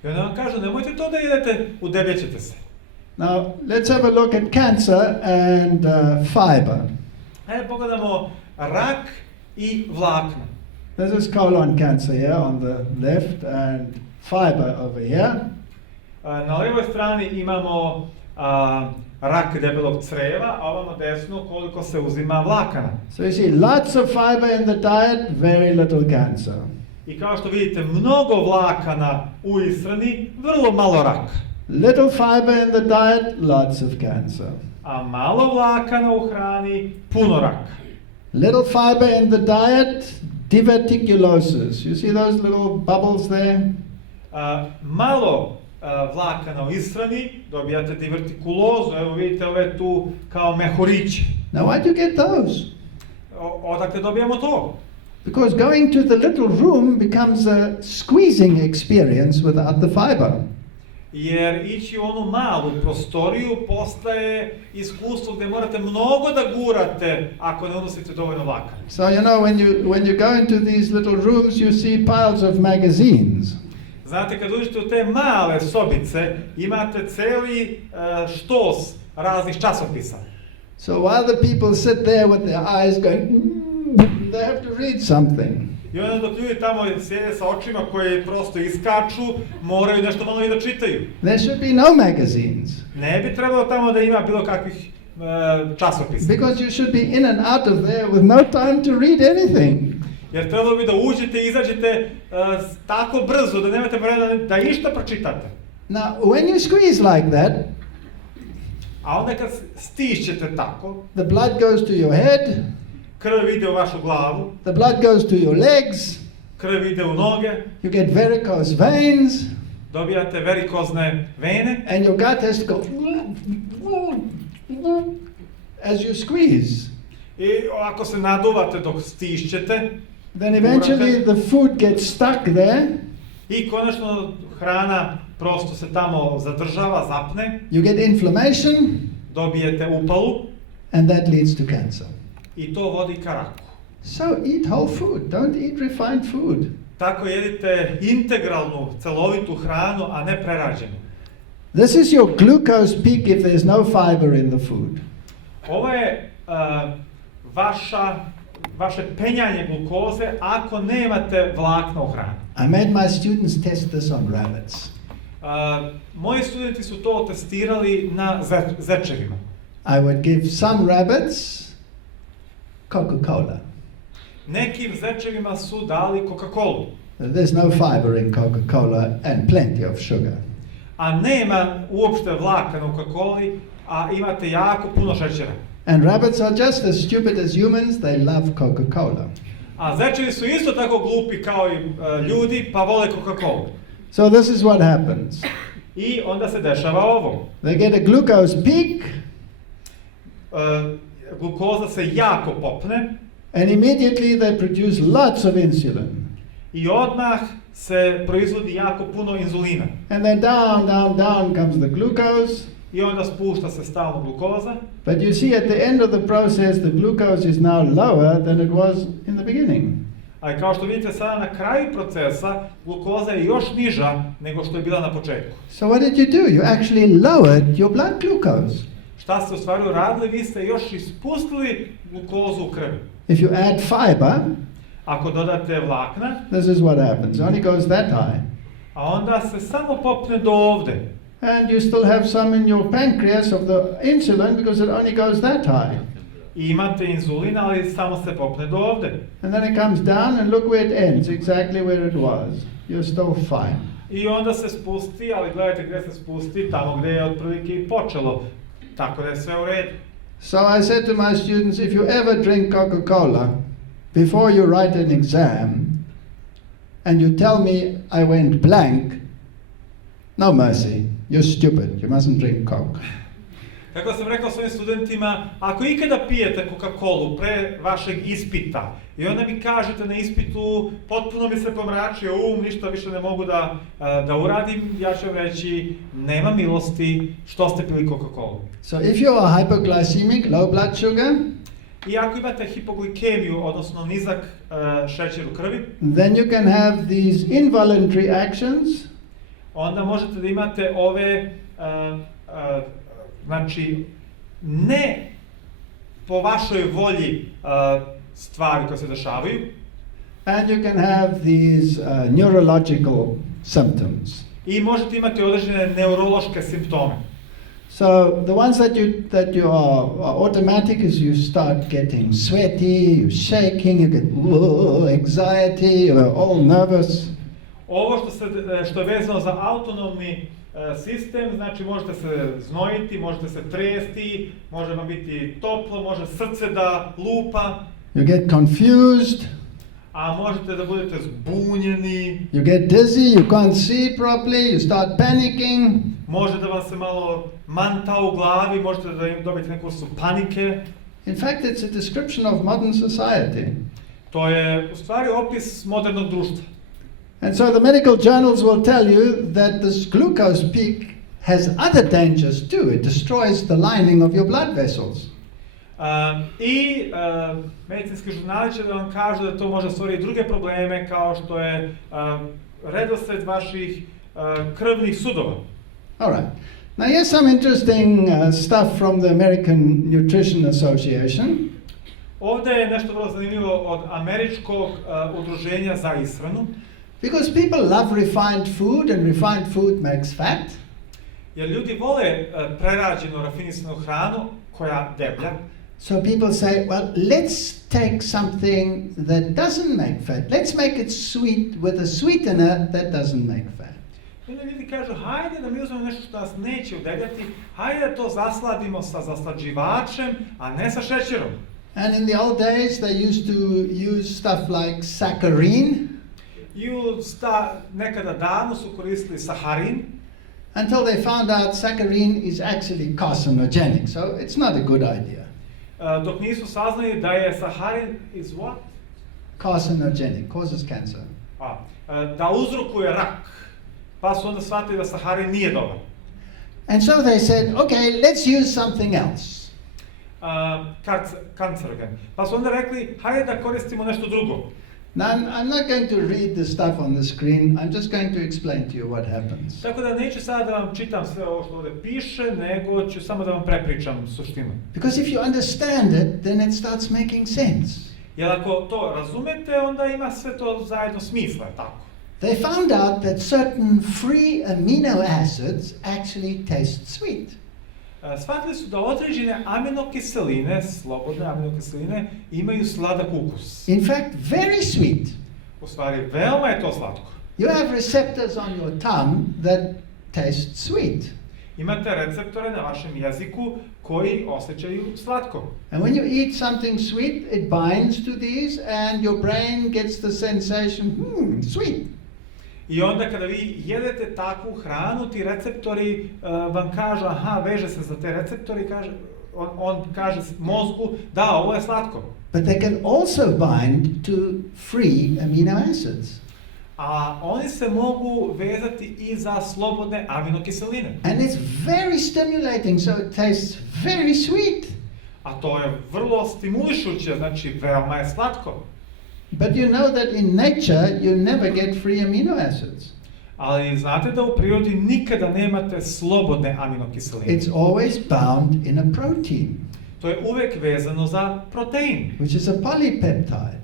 I onda vam kažu, nemojte to da jedete, udebljećete se. Now, let's have a look at cancer and fiber. Ajde pogledamo rak i vlakna. This is colon cancer here on the left and fiber over here. Na lijevoj strani imamo rak debelog creva, a ovamo desno koliko se uzima vlakana. So you see lots of fiber in the diet, very little cancer. I kao što vidite, mnogo vlakana u ishrani, vrlo malo raka. Little fiber in the diet, lots of cancer. A malo vlakana u hrani, puno raka. Little fiber in the diet, diverticulosis. You see those little bubbles there? Malo vlakana u ishrani, dobijate divertikulozu. Evo vidite ove tu kao mehuriće. Now why do you get those? Odakle dobijamo to? Because going to the little room becomes a squeezing experience without the fiber. Jer ići u onu malu prostoriju postaje iskustvo gdje morate mnogo da gurate ako ne unosite dovoljno vlakana. So you know when you go into these little rooms you see piles of magazines. Znate, kad uđete u te male sobice, imate cijeli štos raznih časopisa. So while the people sit there with their eyes going, they have to read something. I onda dok ljudi tamo sjede sa očima koji prosto iskaču, moraju nešto malo i da čitaju. There should be no magazines. Ne bi trebalo tamo da ima bilo kakvih časopisa. Because you should be in and out of there with no time to read anything. Jer trebalo bi da uđete i izađete tako brzo da nemate vremena da išta pročitate. Now, when you squeeze like that, a onda kad stišćete tako, the blood goes to your head, krv ide u vašu glavu, the blood goes to your legs, krv ide u noge, you get varicose veins, dobijate varikozne vene, and your gut has to go as you squeeze. I ako se naduvate dok stišćete, then eventually the food gets stuck there. I konačno hrana prosto se tamo zadržava, zapne. You get inflammation. Dobijete upalu. And that leads to cancer. I to vodi ka raku. So eat whole food, don't eat refined food. Tako jedite integralnu, celovitu hranu, a ne prerađenu. This is your glucose peak if there's no fiber in the food. Ovo je vaše penjanje glukoze ako nemate vlakna u hrani. I made my students test this on rabbits. Moji studenti su to testirali na zečevima. I would give some rabbits Coca-Cola. Nekim zečevima su dali Coca-Colu. There's no fiber in Coca-Cola and plenty of sugar. A nema uopšte vlakana u Coca-Coli, a imate jako puno šećera. And rabbits are just as stupid as humans, they love Coca-Cola. A zečevi su isto tako glupi kao i ljudi, pa vole Coca-Colu. So this is what happens. I onda se dešava ovo. They get a glucose peak. Glukoza se jako popne. And immediately they produce lots of insulin. I odmah se proizvodi jako puno inzulina. And then down comes the glucose. I onda spušta se stalno glukoza. But you see at the end of the process the glucose is now lower than it was in the beginning. A kao što vidite sada na kraju procesa, glukoza je još niža nego što je bila na početku. So what did you do? You actually lowered your blood glucose. Šta ste u stvari uradili? Vi ste još ispustili glukozu u krvi. If you add fiber, ako dodate vlakna, this is what happens. It only goes that high. A onda se samo popne do ovde. And you still have some in your pancreas of the insulin because it only goes that high. I imate inzulina, ali samo se popne do ovde. And then it comes down and look where it ends, exactly where it was. You're still fine. I onda se spusti, ali gledajte gdje se spusti, tamo gdje je otprilike i počelo. Tako da je sve u redu. So I said to my students, if you ever drink Coca-Cola, before you write an exam and you tell me I went blank, no mercy, you're stupid, you mustn't drink Coke. Kako sam rekao svojim studentima, ako ikada pijete Coca-Colu pre vašeg ispita i onda mi kažete na ispitu potpuno mi se pomračio ništa više ne mogu da uradim, ja ću vam reći nema milosti što ste pili Coca-Colu. So if you are hypoglycemic, low blood sugar, I ako imate hipoglikemiju, odnosno nizak šećer u krvi, then you can have these involuntary actions. Onda možete da imate ove znači ne po vašoj volji stvari koje se dešavaju. And you can have these neurological symptoms. I možete imati određene neurološke simptome. So the ones that you are automatic is you start getting sweaty, you're shaking, you get anxiety, you're all nervous. Ovo što je vezano za autonomni sistem, znači možete se znojiti, možete se tresti, može vam biti toplo, može srce da lupa. You get confused. A možete da budete zbunjeni. You get dizzy, you can't see properly, you start panicking. Može da vam se malo manta u glavi, možete da dobijete neku vrstu panike. In fact, it's a description of modern society. To je u stvari opis modernog društva. And so the medical journals will tell you that this glucose peak has other dangers too. It destroys the lining of your blood vessels. Medicinski žurnali će da vam kažu da to može stvoriti druge probleme kao što je redosled vaših krvnih sudova. All right. Now here's some interesting stuff from the American Nutrition Association. Ovdje je nešto vrlo zanimljivo od američkog udruženja za ishranu. Because people love refined food and refined food makes fat. Jer ljudi vole prerađenu, rafinisanu hranu koja deblja. So people say, well, let's take something that doesn't make fat. Let's make it sweet with a sweetener that doesn't make fat. I onda ljudi kažu, hajde da mi uzmemo nešto što nas neće udebljati, hajde da to zasladimo sa zaslađivačem, a ne sa šećerom. And in the old days they used to use stuff like saccharin. Nekada davno su koristili saharin. Until they found out saccharin is actually carcinogenic, so it's not a good idea. Dok nisu saznali da je saharin is what? Carcinogenic, causes cancer. Da uzrokuje rak. Pa su onda shvatili da saharin nije dobar. And so they said, okay, let's use something else. Kancerogen. Pa su onda rekli, hajde da koristimo nešto drugo. Now, I'm not going to read the stuff on the screen. I'm just going to explain to you what happens. Tako da neću sada da vam čitam sve ovo što ovdje piše, nego ću samo da vam prepričam suštinu. Because if you understand it, then it starts making sense. Jer ako to razumete, onda ima sve to zajedno smisla, tako? They found out that certain free amino acids actually taste sweet. Shvatili su da određene aminokiseline, slobodne aminokiseline, imaju sladak ukus. In fact, very sweet. U stvari, veoma je to slatko. You have receptors on your tongue that taste sweet. Imate receptore na vašem jeziku koji osjećaju slatko. And when you eat something sweet, it binds to these and your brain gets the sensation, sweet. I onda kada vi jedete takvu hranu, ti receptori vam kažu, veže se za te receptori, on kaže mozgu, da, ovo je slatko. But they can also bind to free amino acids. A oni se mogu vezati i za slobodne aminokiseline. And it's very stimulating, so it tastes very sweet. A to je vrlo stimulišuće, znači veoma je slatko. But you know that in nature you never get free amino acids. Ali znate da u prirodi nikada nemate slobodne aminokiseline. It's always bound in a protein. To je uvek vezano za protein. Which is a polypeptide.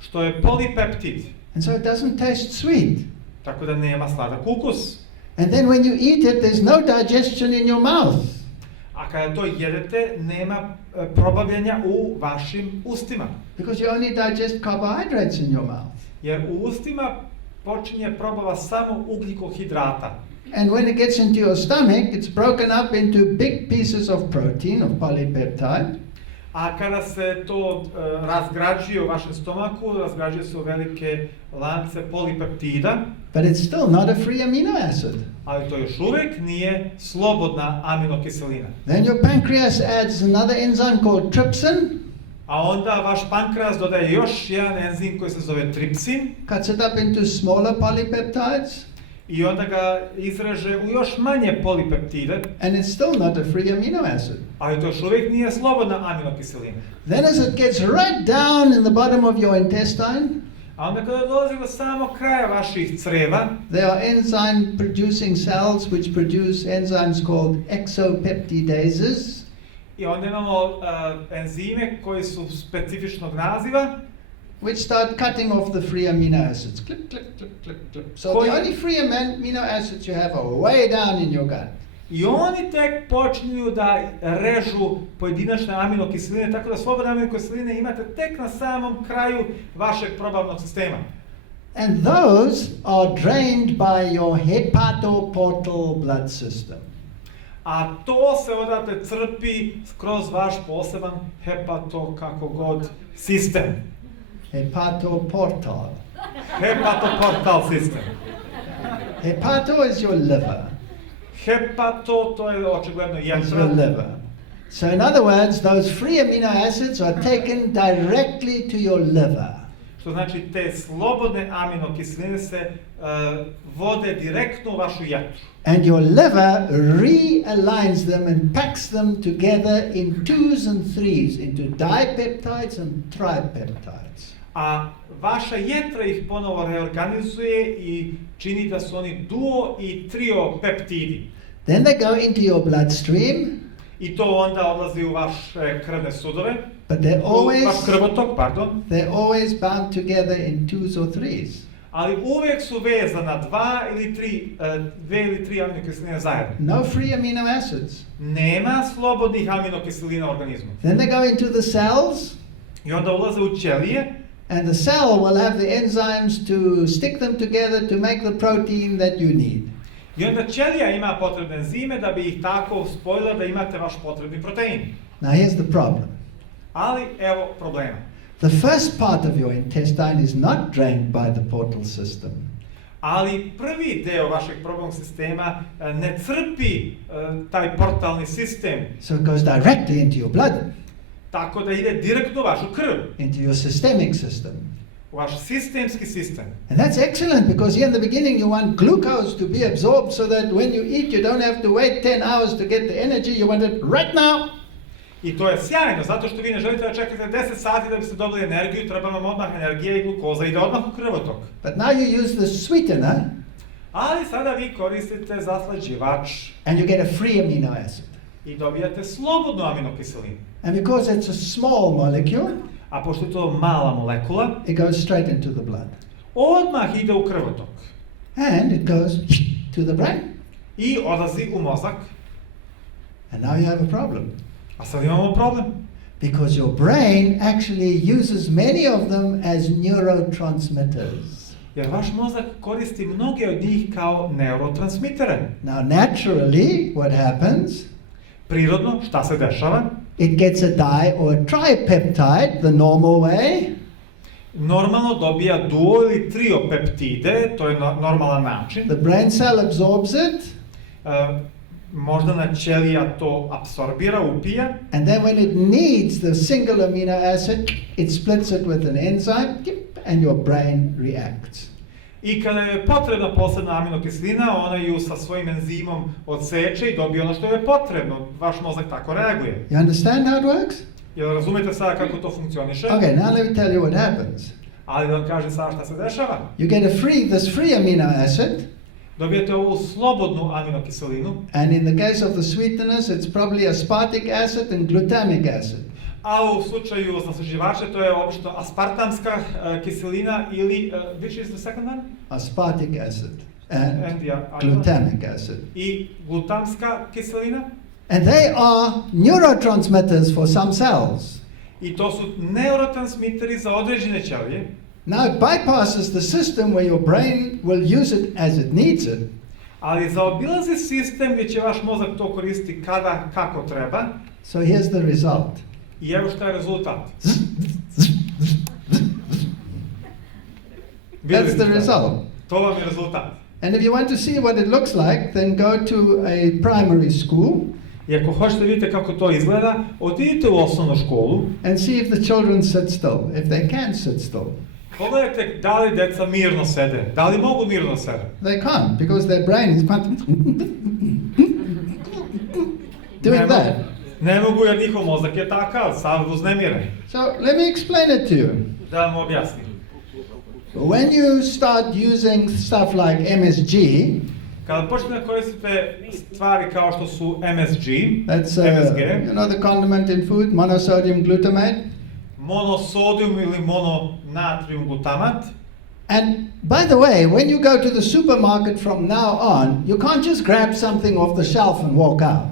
Što je polipeptid. And so it doesn't taste sweet. Tako da nema sladak ukus. And then when you eat it, there's no digestion in your mouth. A kada to jedete, nema probavljanja u vašim ustima. Because you only digest carbohydrates in your mouth. Jer u ustima počinje probava samo ugljikohidrata. And when it gets into your stomach, it's broken up into big pieces of protein, of polypeptide. A kada se to razgrađuje u vašem stomaku, razgrađuje se u velike lance polipeptida. But it's still not a free amino acid. Ali to još uvijek nije slobodna aminokiselina. Then your pancreas adds another enzyme called trypsin. A onda vaš pankreas dodaje još jedan enzim koji se zove tripsin. Cuts it up into smaller polypeptides. I onda ga izreže u još manje polipeptide. And it's still not a free amino acid. Ali to još uvijek nije slobodna aminokiselina. Then as it gets right down in the bottom of your intestine, A onda kada dolazi do samog kraja vaših creva, there are enzyme producing cells which produce enzymes called exopeptidases. i onda imamo enzime koji su specifičnog naziva, which start cutting off the free amino acids. Clip, clip, clip, clip, clip. So the only free amino acids you have are way down in your gut. I oni tek počinju da režu pojedinačne aminokiseline, tako da slobodne aminokiseline imate tek na samom kraju vašeg probavnog sistema. And those are drained by your hepatoportal blood system. A to se odatle crpi kroz vaš poseban sistem. Hepatoportal. Hepatoportal sistem. Hepato is your liver. Hepato, to je očigledno It's your jetra. liver. So in other words, those free amino acids are taken directly to your liver. Što znači te slobodne aminokiseline se vode direktno u vašu jetru. And your liver realigns them and packs them together in 2s and 3s into dipeptides and tripeptides. A vaša jetra ih ponovo reorganizuje i čini da su oni duo i trio peptidi. Then they go into your bloodstream. I to onda odlazi u vaše krvne sudove. But they're Vaš krvotok, pardon. they're always bound together in 2s or 3s. Ali uvijek su vezana dve ili tri aminokiseline zajedno. No free amino acids. Nema slobodnih aminokiselina u organizmu. Then they go into the cells, I onda ulaze u ćelije. and the cell will have the enzymes to stick them together to make the protein that you need. I onda ćelija ima potrebne enzime da bi ih tako spojila da imate vaš potrebni protein. Now here's the problem. Ali evo problema. The first part of your intestine is not drained by the portal system. Ali prvi deo vašeg probavnog sistema ne crpi taj portalni sistem, So it goes directly into your blood, tako da ide direktno u vašu krv, into your systemic system. u vaš sistemski sistem. And that's excellent because here in the beginning you want glucose to be absorbed so that when you eat you don't have to wait 10 hours to get the energy, you want it right now. I to je sjajno, zato što vi ne želite da čekate 10 sati da biste dobili energiju, treba vam odmah energija i glukoza ide odmah u krvotok. But now you use the sweetener Ali sada vi koristite zaslađivač and you get a free amino acid. i dobijate slobodnu aminokiselinu. And because it's a small molecule, A pošto je to mala molekula, it goes straight into the blood. odmah ide u krvotok And it goes to the brain. i odlazi u mozak. And now you have a problem. A sad imamo problem. Because your brain actually uses many of them as neurotransmitters. Jer vaš mozak koristi mnoge od njih kao neurotransmitere. Now naturally, what happens? Prirodno, šta se dešava? It gets a di or a tripeptide the normal way. Normalno dobija duo ili trio peptide, to je normalan način. The brain cell absorbs it. Moždana ćelija to apsorbira, upija. And then when it needs the single amino acid, it splits it with an enzyme and your brain reacts. I kada je potrebna posebna aminokiselina, ona ju sa svojim enzimom odseče i dobije ono što je potrebno. Vaš mozak tako reaguje. You understand how it works? Jel razumete sada kako to funkcioniše? Okay, now let me tell you what happens. Ali da vam kažem sada šta se dešava. You get this free amino acid, Dobijete ovu slobodnu aminokiselinu, and in the case of the sweeteners, it's probably aspartic acid and glutamic acid. a u slučaju zaslađivača to je obično aspartamska kiselina ili, which is the second one? Aspartic acid and And the glutamic acid. I glutamska kiselina. And they are neurotransmitters for some cells. I to su neurotransmiteri za određene ćelije. Now it bypasses the system where your brain will use it as it needs it. Ali zaobilazi sistem gdje će vaš mozak to koristiti kada, kako treba. So here's the result. I evo šta je rezultat. That's the result. To vam je rezultat. And if you want to see what it looks like, then go to a primary school. I ako hoćete vidite kako to izgleda, odidite u osnovnu školu. And see if the children sit still, if they can sit still. Pogledajte da li deca mirno sede, da li mogu mirno sede. They can't, because their brain is doing that. Ne mogu jer njihov mozak je takav, sav uznemiren. So let me explain it to you. Da vam objasnim. When you start using stuff like MSG, Kada počnete da koristite stvari kao što su MSG, that's MSG, you know the condiment in food, monosodium glutamate. monosodium ili mononatrium glutamat. And by the way, when you go to the supermarket from now on, you can't just grab something off the shelf and walk out.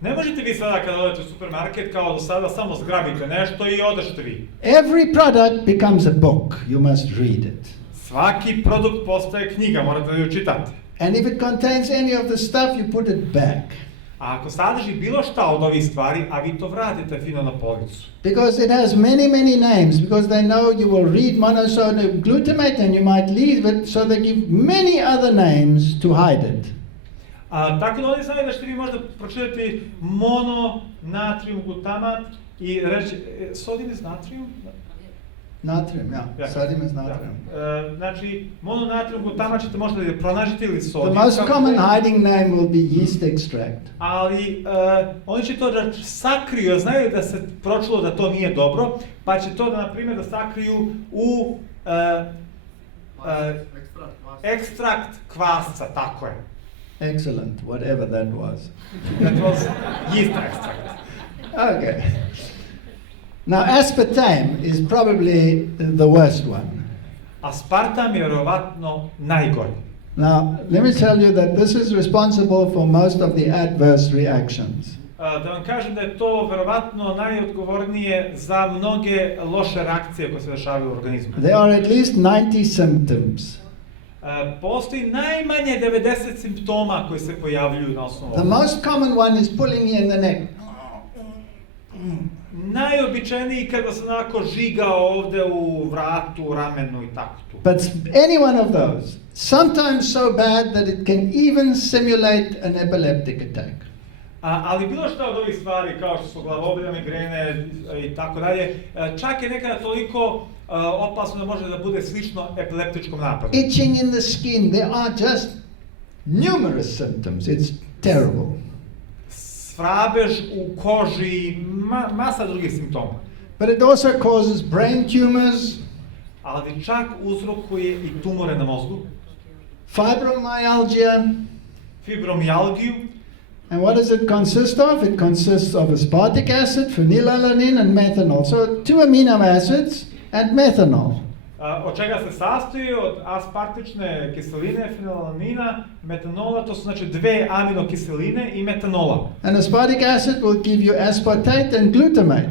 Ne možete vi sada kada odete u supermarket kao do sada samo zgrabite nešto i odešete vi. Every product becomes a book. You must read it. Svaki produkt postaje knjiga, morate da ju čitate. And if it contains any of the stuff, you put it back. A ako sadrži bilo šta od ovih stvari, a vi to vratite fino na policu. Because it has many, many names, because they know you will read monosodium glutamate and you might leave it, so they give many other names to hide it. Tako da oni znaju da ćete vi možda pročitati mononatrium glutamat i reći, sodium is natrium? Natrium, yeah. Sodium is natrium. Znači, mononatrium glutamat ćete možda da pronažete ili sodium. The most common hiding name will be yeast extract. Ali oni će to da sakriju, znaju da se pročulo da to nije dobro, pa će to da, na primjer, da sakriju u ekstrakt kvasca, tako je. Excellent, whatever that was. That was yeast extract. Okay. Now, aspartame is probably the worst one. Aspartam je vjerovatno najgori. Now, let me tell you that this is responsible for most of the adverse reactions. Da vam kažem da je to vjerovatno najodgovornije za mnoge loše reakcije koje se dešavaju u organizmu. There are at least 90 symptoms. Postoji najmanje 90 simptoma koji se pojavljuju na osnovu. The most common one is pulling you in the neck. Najobičajniji kada se onako žiga ovde u vratu, ramenu i tako tu. But any one of those, sometimes so bad that it can even simulate an epileptic attack. Ali bilo šta od ovih stvari, kao što su glavobolja, migrene i tako dalje, čak je nekada toliko opasno da može da bude slično epileptičkom napadu. Itching in the skin, there are just numerous symptoms. It's terrible. Svrabeš u koži, masa drugih simptoma. But it also causes brain tumors, ali čak uzrokuje i tumore na mozgu, fibromyalgia, fibromijalgiju. And what does it consist of? It consists of aspartic acid, phenylalanine, and methanol. So 2 amino acids and methanol. Od čega se sastoji? Od aspartične kiseline, fenilalanina, metanola, to su znači 2 aminokiseline i metanola. And aspartic acid will give you aspartate and glutamate.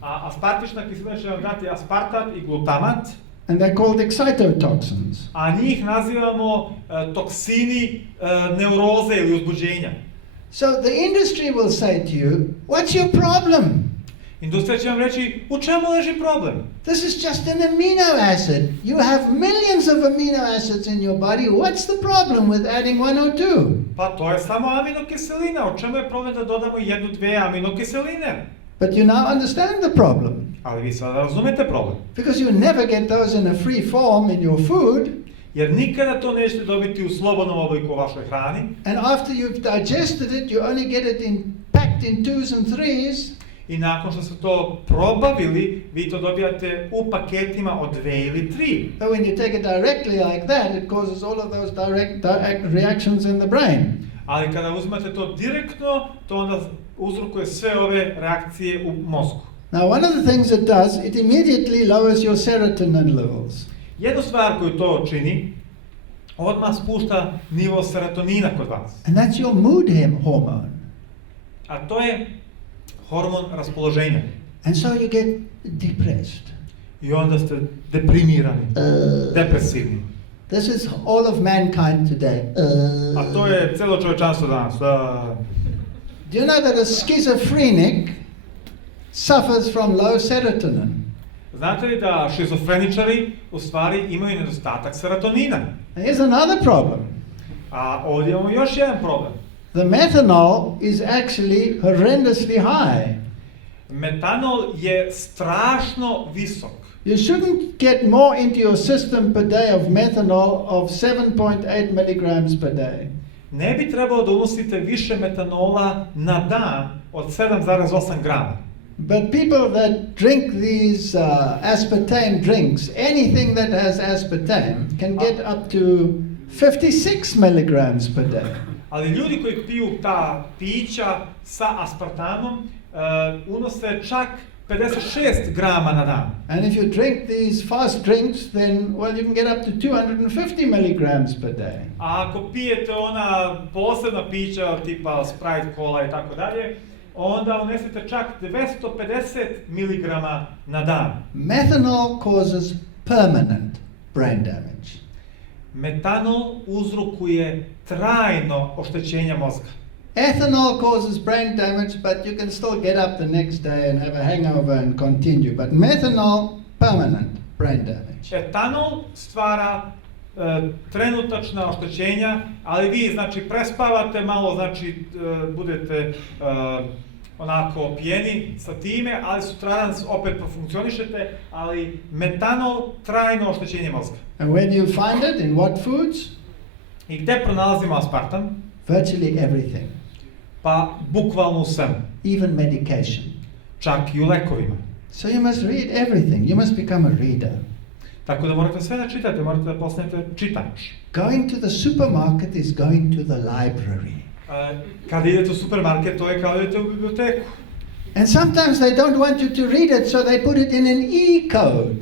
A aspartična kiselina će vam dati aspartat i glutamat. And they're called excitotoxins. A njih nazivamo toksini neuroze ili uzbuđenja. So the industry will say to you, what's your problem? Industrija će vam reći, u čemu leži problem? This is just an amino acid. You have millions of amino acids in your body. What's the problem with adding 1 or 2? Pa to je samo aminokiselina. U čemu je problem da dodamo 1, 2 aminokiseline? But you now understand the problem. Ali vi sada razumete problem. Because you never get those in a free form in your food. Jer nikada to nećete dobiti u slobodnom obliku u vašoj hrani. And after you've digested it, you only get it packed in 2s and 3s. I nakon što ste to probavili, vi to dobijate u paketima od 2 ili 3. But when you take it directly like that, it causes all of those direct reactions in the brain. Ali kada uzmete to direktno, to onda uzrokuje sve ove reakcije u mozgu. Now, one of the things it does, it immediately lowers your serotonin levels. Jednu stvar koju to čini, odmah spušta nivo serotonina kod vas. And that's your mood hormone. A to je hormon raspoloženja. And so you get depressed. I onda ste deprimirani, depresivni. This is all of mankind today. A to je celo čovečanstvo danas. Do you know that a schizophrenic suffers from low serotonin. Znate li da šizofreničari u stvari imaju nedostatak serotonina? And here's another problem. A ovdje imamo još jedan problem. The methanol is actually horrendously high. Metanol je strašno visok. You shouldn't get more into your system per day of methanol of 7.8 milligrams per day. Ne bi trebalo da unosite više metanola na dan od 7,8 grama. But people that drink these aspartame drinks, anything that has aspartame, can get up to 56 milligrams per day. Ali ljudi koji piju ta pića sa aspartamom unose čak 56 grama na dan. And if you drink these fast drinks, then, well, you can get up to 250 milligrams per day. A ako pijete ona posebna pića tipa Sprite, Cola i tako dalje, onda unesete čak 250 miligrama na dan. Methanol causes permanent brain damage. Metanol uzrokuje trajno oštećenje mozga. Ethanol causes brain damage, but you can still get up the next day and have a hangover and continue. But methanol, permanent brain damage. Etanol stvara trenutačna oštećenja, ali vi znači prespavate malo, znači budete onako pijeni sa time, ali sutradan opet profunkcionišete, ali metanol trajno oštećenje mozga. And where do you find it? In what foods? I gde pronalazimo aspartam? Virtually everything. Pa bukvalno u svemu. Even medication. Čak i u lekovima. So you must read everything. You must become a reader. Tako da morate sve da čitate, morate da postanete čitač. Going to the supermarket is going to the library. Kada idete u supermarket, to je kao da idete u biblioteku. And sometimes they don't want you to read it, so they put it in an e-code.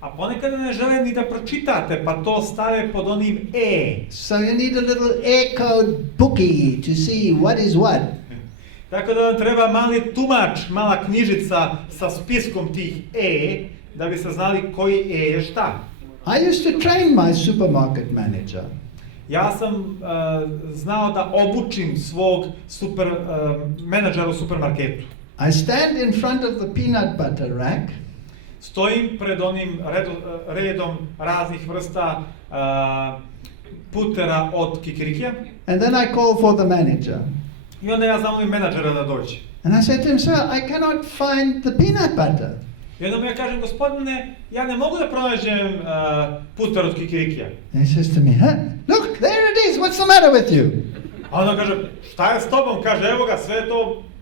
A ponekada ne žele ni da pročitate, pa to stave pod onim E. So you need a little e-code bookie to see what is what. Tako da vam treba mali tumač, mala knjižica sa spiskom tih E, da bi se znali koji E je šta. I used to train my supermarket manager. Ja sam znao da obučim svog menadžera u supermarketu. I stand in front of the peanut butter rack. Stojim pred onim redom raznih vrsta putera od kikirikija. And then I call for the manager. I onda ja zamolim menadžera da dođe. And I said to him, sir, I cannot find the peanut butter. I onda mu ja kažem, gospodine, ja ne mogu da pronađem puter od kikirikija. And he says to me, look, there it is, what's the matter with you? A onda kaže, šta je s tobom? Kaže, evo ga, sve je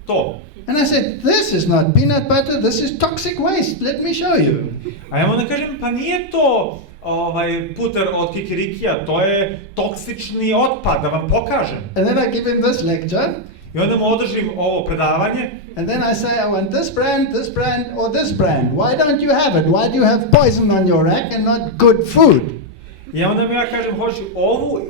to. And I said, this is not peanut butter, this is toxic waste, let me show you. A ja onda kažem, pa nije to puter od kikirikija, to je toksični otpad, da vam pokažem. And then I give him this lecture. I onda mu održim ovo predavanje. And then I say, I want this brand, or this brand. Why don't you have it? Why do you have poison on your rack and not good food? I onda mu ja kažem, hoću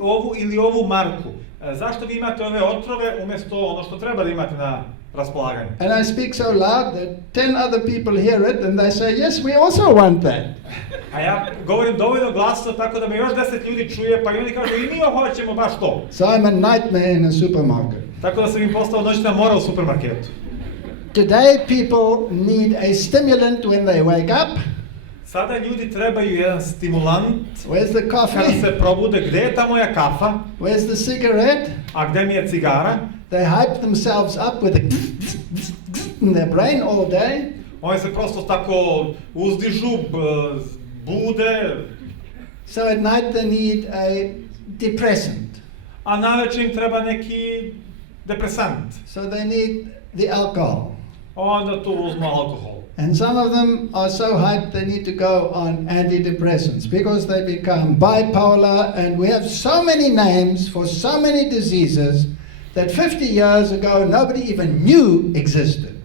ovu ili ovu marku. Zašto vi imate ove otrove umjesto ono što treba da imate na raspolaganju? And I speak so loud that 10 other people hear it and they say, yes, we also want that. A ja govorim dovoljno glasno tako da me još 10 ljudi čuje, pa i oni kažu, i mi hoćemo baš to. So I'm a nightmare in a supermarket. Tako da sam im postao noćna mora u supermarketu. Today people need a stimulant when they wake up. Sada ljudi trebaju jedan stimulant. Where's the coffee? Kada se probude, gde je ta moja kafa? Where's the cigarette? A gde mi je cigara? They hype themselves up with a in their brain all day. Oni se prosto tako uzdižu, bude. So at night they need a depressant. A navečer im treba neki depresant. So they need the alcohol. Onda tu uzmu alkohol. And some of them are so hyped they need to go on antidepressants because they become bipolar, and we have so many names for so many diseases that 50 years ago nobody even knew existed.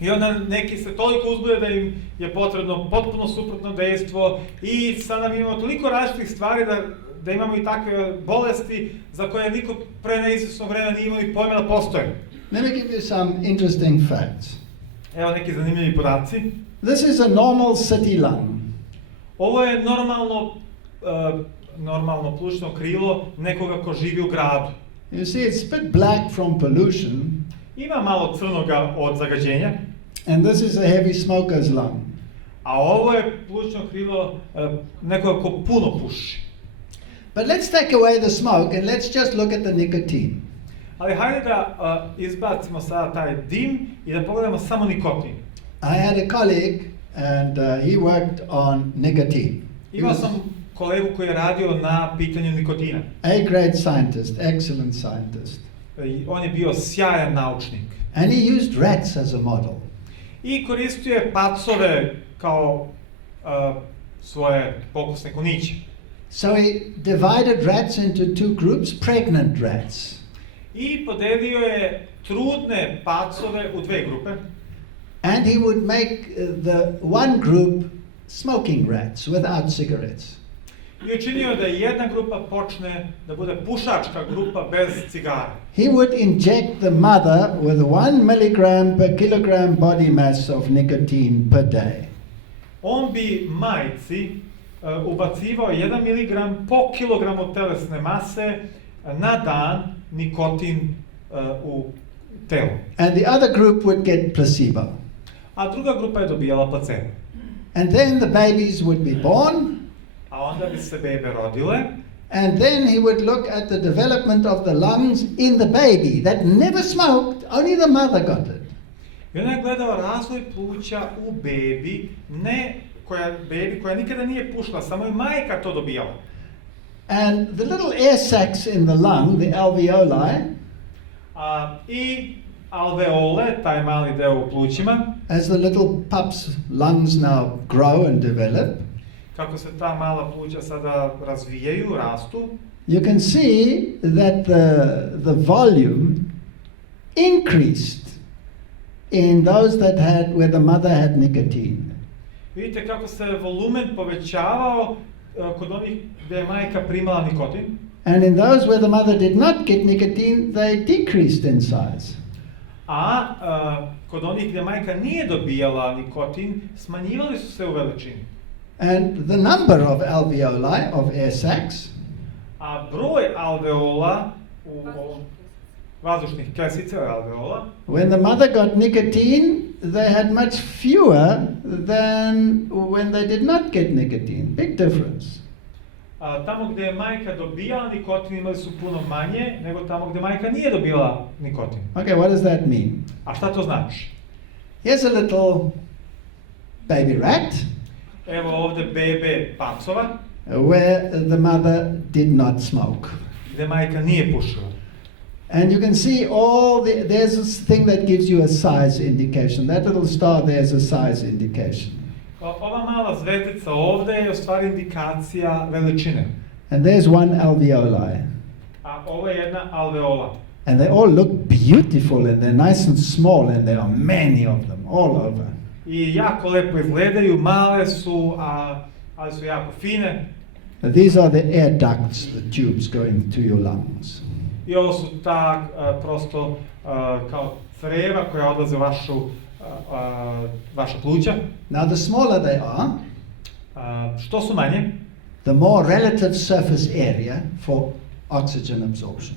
I onda neki se toliko uzbude da im je potrebno potpuno suprotno dejstvo i sada mi imamo toliko različitih stvari da imamo i takve bolesti za koje niko pre neizvjesnog vremena nije imao ni pojma da postoje. Let me give you some interesting facts. Evo neki zanimljivi podaci. This is a normal city lung. Ovo je normalno plućno krilo nekoga ko živi u gradu. You see, it's a bit black from pollution. Ima malo crnoga od zagađenja. And this is a heavy smoker's lung. A ovo je plućno krilo nekoga ko puno puši. But let's take away the smoke and let's just look at the nicotine. Ali hajde da izbacimo sada taj dim i da pogledamo samo nikotin. I had a colleague and he worked on nicotine. Imao sam kolegu koji je radio na pitanju nikotina. A-grade scientist, excellent scientist. On je bio sjajan naučnik. And he used rats as a model. I koristio je pacove kao svoje pokusne kuniće. So he divided rats into two groups, pregnant rats. I podelio je trudne pacove u dve grupe. And he would make the one group smoking rats without cigarettes. I učinio da jedna grupa počne da bude pušačka grupa bez cigara. He would inject the mother with 1 milligram per kilogram body mass of nicotine per day. On bi majci ubacivao 1 miligram po kilogramu telesne mase na dan nikotin u telu. And the other group would get placebo. A druga grupa je dobijala placebo. And then the babies would be born. A onda bi se bebe rodile. And then he would look at the development of the lungs in the baby that never smoked, only the mother got it. I ona je gledala razvoj pluća u bebi koja nikada nije pušila, samo je majka to dobijala. And the little air sacs in the lung, the alveoli, I alveole, taj mali deo u plućima, as the little pup's lungs now grow and develop, kako se ta mala pluća sada razvijaju, rastu, you can see that the volume increased in those that had, where the mother had nicotine. Vidite kako se volumen povećavao kod onih gdje je majka primala nikotin. And in those where the mother did not get nicotine, they decreased in size. Kod onih gdje majka nije dobijala nikotin, smanjivali su se u veličini. And the number of alveoli, of air sacs, A broj alveola u vazdušnih kesica alveola, when the mother got nicotine, they had much fewer than when they did not get nicotine. Big difference. Tamo gdje je majka dobijala nikotin imali su puno manje nego tamo gdje majka nije dobila nikotin. Okay, what does that mean? A šta to znači? Here's a little baby rat Evo ovdje bebe pacova where the mother did not smoke. gdje majka nije pušila. And you can see there's this thing that gives you a size indication. That little star there is a size indication. Ova mala zvezdica ovdje je u stvari indikacija veličine. And there's one alveoli. A ovo je jedna alveola. And they all look beautiful and they're nice and small and there are many of them all over. I jako lepo izgledaju, male su, ali su jako fine. These are the air ducts, the tubes going to your lungs. I ovo su ta prosto kao creva koja odlaze u vaša pluća. Now the smaller they are, Što su manje, the more relative surface area for oxygen absorption.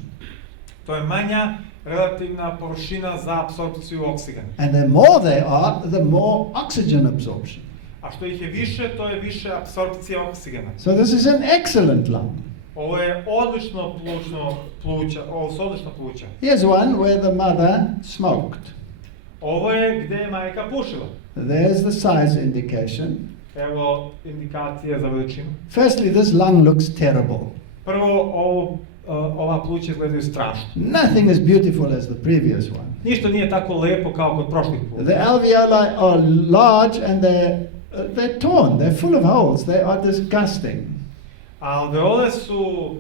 to je manja relativna površina za apsorpciju oksigena. And the more they are, the more oxygen absorption. A što ih je više, to je više apsorpcije oksigena. So this is an excellent lung. Ovo je odlično pluća, ovo su odlična pluća. Here's one where the mother smoked. Ovo je gdje je majka pušila. There's the size indication. Evo indikacije za veličinu. Firstly, this lung looks terrible. Prvo, ova pluća izgledaju strašno. Nothing as beautiful as the previous one. Ništa nije tako lepo kao kod prošlih pluća. The alveoli are large and they're torn. They're full of holes. They are disgusting. Alveole su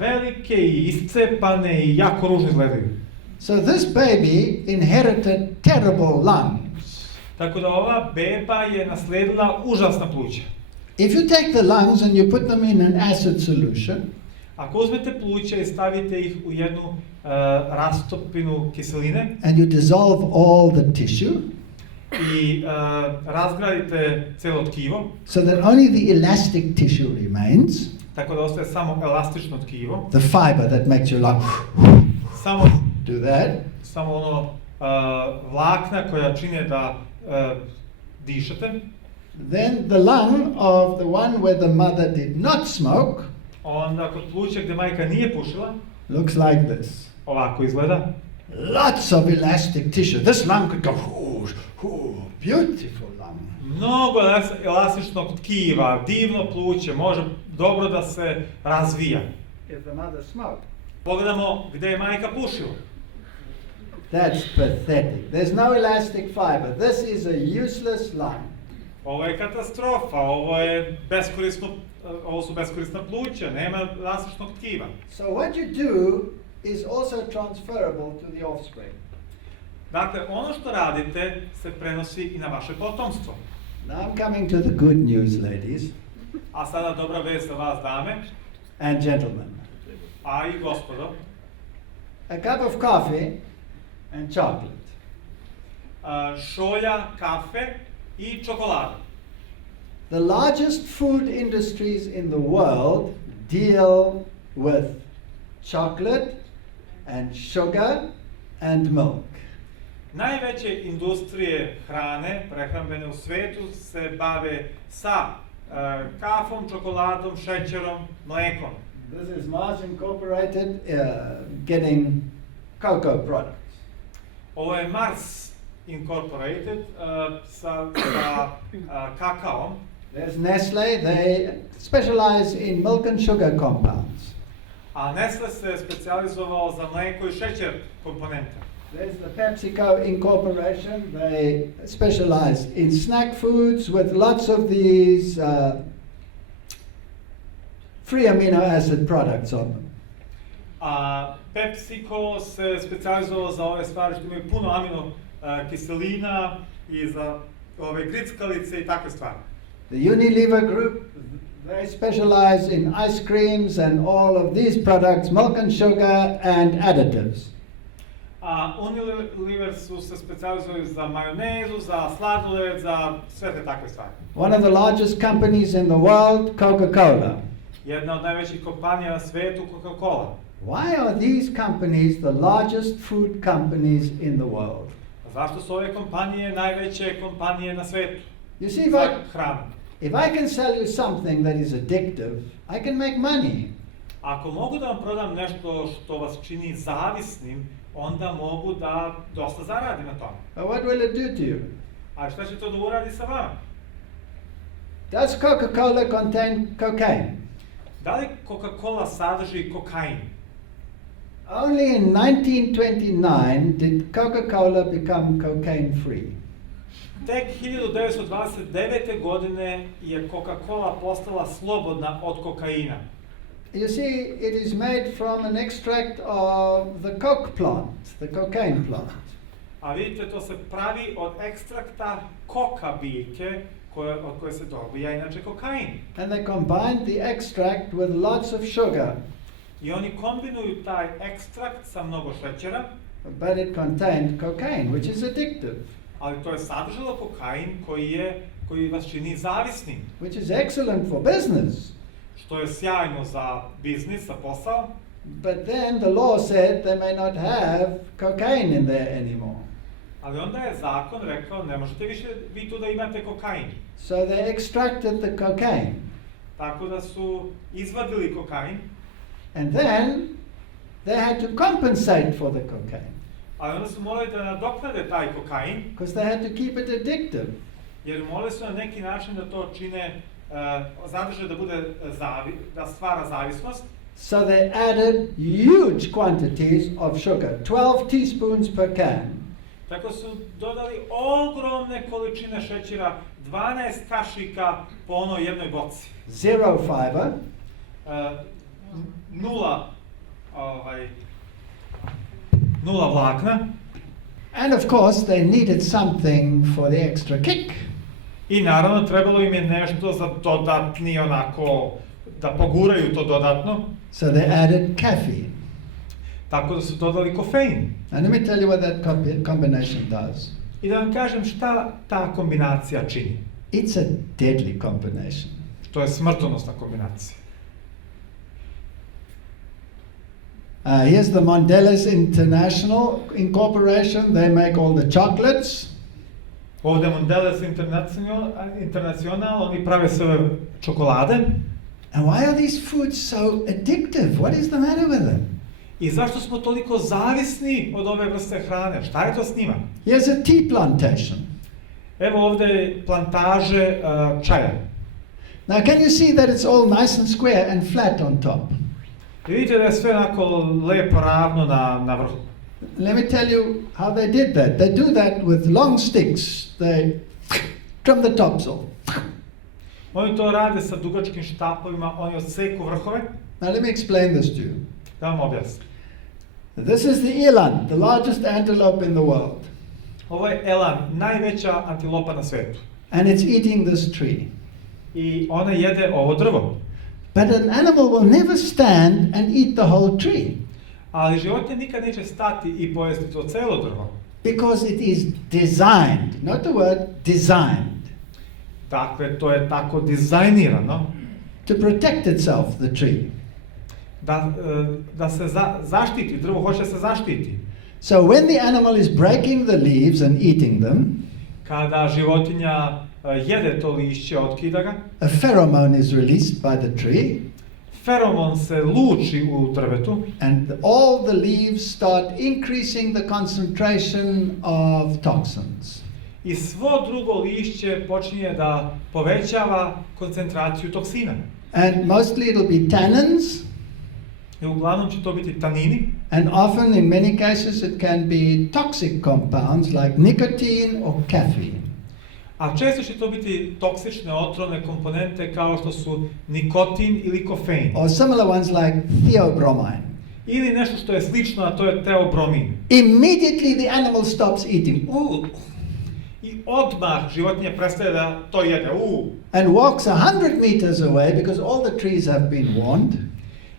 velike i iscepane i jako ružno izgledaju. So this baby inherited terrible lungs. Tako da ova beba je naslijedila užasna pluća. If you take the lungs and you put them in an acid solution, Ako uzmete pluća i stavite ih u jednu rastopinu kiseline and you dissolve all the tissue, i razgradite cijelo tkivo, so that only the elastic tissue remains, tako da ostaje samo elastično tkivo, the fiber that makes your lung samo do that, ono vlakna koja čine da dišete. Then the lung of the one where the mother did not smoke Onda kod pluća gdje majka nije pušila, looks like this. ovako izgleda. Lots of elastic tissue. This lung could go, beautiful lung. Mnogo elastičnog tkiva, divno pluće, može dobro da se razvija. If the mother smoked. Pogledamo gdje je majka pušila. That's pathetic. There's no elastic fiber. This is a useless lung. Ovo je katastrofa, ovo su beskorisna pluća, nema elastičnog tkiva. So what you do is also transferable to the offspring. Dakle, ono što radite se prenosi i na vaše potomstvo. Now I'm coming to the good news, ladies A sada dobra vest za vas, dame, and gentlemen. a i gospodo. A cup of coffee and chocolate. Šolja, kafe i čokolada. The largest food industries in the world deal with chocolate and sugar and milk. Najveće industrije hrane, prehrambene u svetu, se bave sa kafom, čokoladom, šećerom, mlekom. This is Mars Incorporated getting cocoa products. Ovo je Mars Incorporated sa kakaom. There's Nestle, they specialize in milk and sugar compounds. A Nestle se specijalizovao za mleko i šećer komponente. There's the PepsiCo Incorporation, they specialize in snack foods with lots of these free amino acid products on them. A PepsiCo se specijalizovao za ove stvari što imaju puno amino kiselina i za ove grickalice i takve stvari. The Unilever Group, they specialize in ice creams and all of these products, milk and sugar and additives. A Unilever su se specijalizovali za majonezu, za sladoled, za sve te takve stvari. One of the largest companies in the world, Coca-Cola. Jedna od najvećih kompanija na svetu, Coca-Cola. Why are these companies the largest food companies in the world? Zašto su ove kompanije najveće kompanije na svetu? You see, Za hranu. if I can sell you something that is addictive, I can make money. Ako mogu da vam prodam nešto što vas čini zavisnim, onda mogu da dosta zaradim na tome. But what will it do to you? A šta će to da uradi sa vama? Does Coca-Cola contain cocaine? Da li Coca-Cola sadrži kokain? Only in 1929 did Coca-Cola become cocaine free. Tek 1929. godine je Coca-Cola postala slobodna od kokaina. You see, it is made from an extract of the coke plant, the cocaine plant. A vidite, to se pravi od ekstrakta koka biljke od koje se dobija inače kokain. And they combined the extract with lots of sugar, I oni kombinuju taj ekstrakt sa mnogo šećera, but it contained cocaine, which is addictive, ali to je sadržalo kokain koji vas čini zavisnim, which is excellent for business. što je sjajno za biznis, za posao. But then the law said they may not have cocaine in there anymore. Ali onda je zakon rekao, ne možete više vi tu da imate kokain. So they extracted the cocaine. Tako da su izvadili kokain. And then they had to compensate for the cocaine, Ali onda su morali da nadoknade taj kokain, because they had to keep it addictive. jer morali su na neki način da to čine, zadrže da bude da stvara zavisnost. So they added huge quantities of sugar, 12 teaspoons per can. Tako su dodali ogromne količine šećera, 12 kašika po onoj jednoj boci. Zero fiber, Nula vlakna. and of course they needed something for the extra kick. I naravno trebalo im je nešto za dodatni onako, da poguraju to dodatno. So they added caffeine. Tako da su dodali kofein. And let me tell you what that combination does. I da vam kažem šta ta kombinacija čini. It's a deadly combination. To je smrtonosna kombinacija. Here's the Mondelez International Incorporation. They make all the chocolates. Ovdje Mondelez International, oni prave sve ove čokolade. And why are these foods so addictive? What is the matter with them? I zašto smo toliko zavisni od ove vrste hrane? Šta je to s njima? Here's a tea plantation. Evo ovdje plantaže čaja. Now can you see that it's all nice and square and flat on top? I vidite da je sve onako lepo ravno na vrhu. Let me tell you how they did that. They do that with long sticks. They trim the tops off. Oni to rade sa dugačkim štapovima, oni odseku vrhove. Now let me explain this to you. Da vam objasnim. This is the eland, the largest antelope in the world. Ovo je elan, najveća antilopa na svetu. And it's eating this tree. I ona jede ovo drvo. But an animal will never stand and eat the whole tree. Ali životinja nikad neće stati i pojesti to celo drvo. Because it is designed, not the word, designed. Dakle, to je tako dizajnirano. To protect itself, the tree. Da se zaštiti, drvo hoće da se zaštiti. So when the animal is breaking the leaves and eating them, kada životinja jede to lišće, otkida ga, a pheromone is released by the tree. Feromon se luči u drvetu. And all the leaves start increasing the concentration of toxins. I svo drugo lišće počinje da povećava koncentraciju toksina. And mostly it'll be tannins. I uglavnom će to biti tanini. And often in many cases it can be toxic compounds like nicotine or caffeine. A često će to biti toksične otrovne komponente kao što su nikotin ili kofein. Or similar ones like theobromine. Ili nešto što je slično, a to je teobromin. Immediately the animal stops eating. I odmah životinja prestaje da to jede. And walks 100 meters away because all the trees have been warned.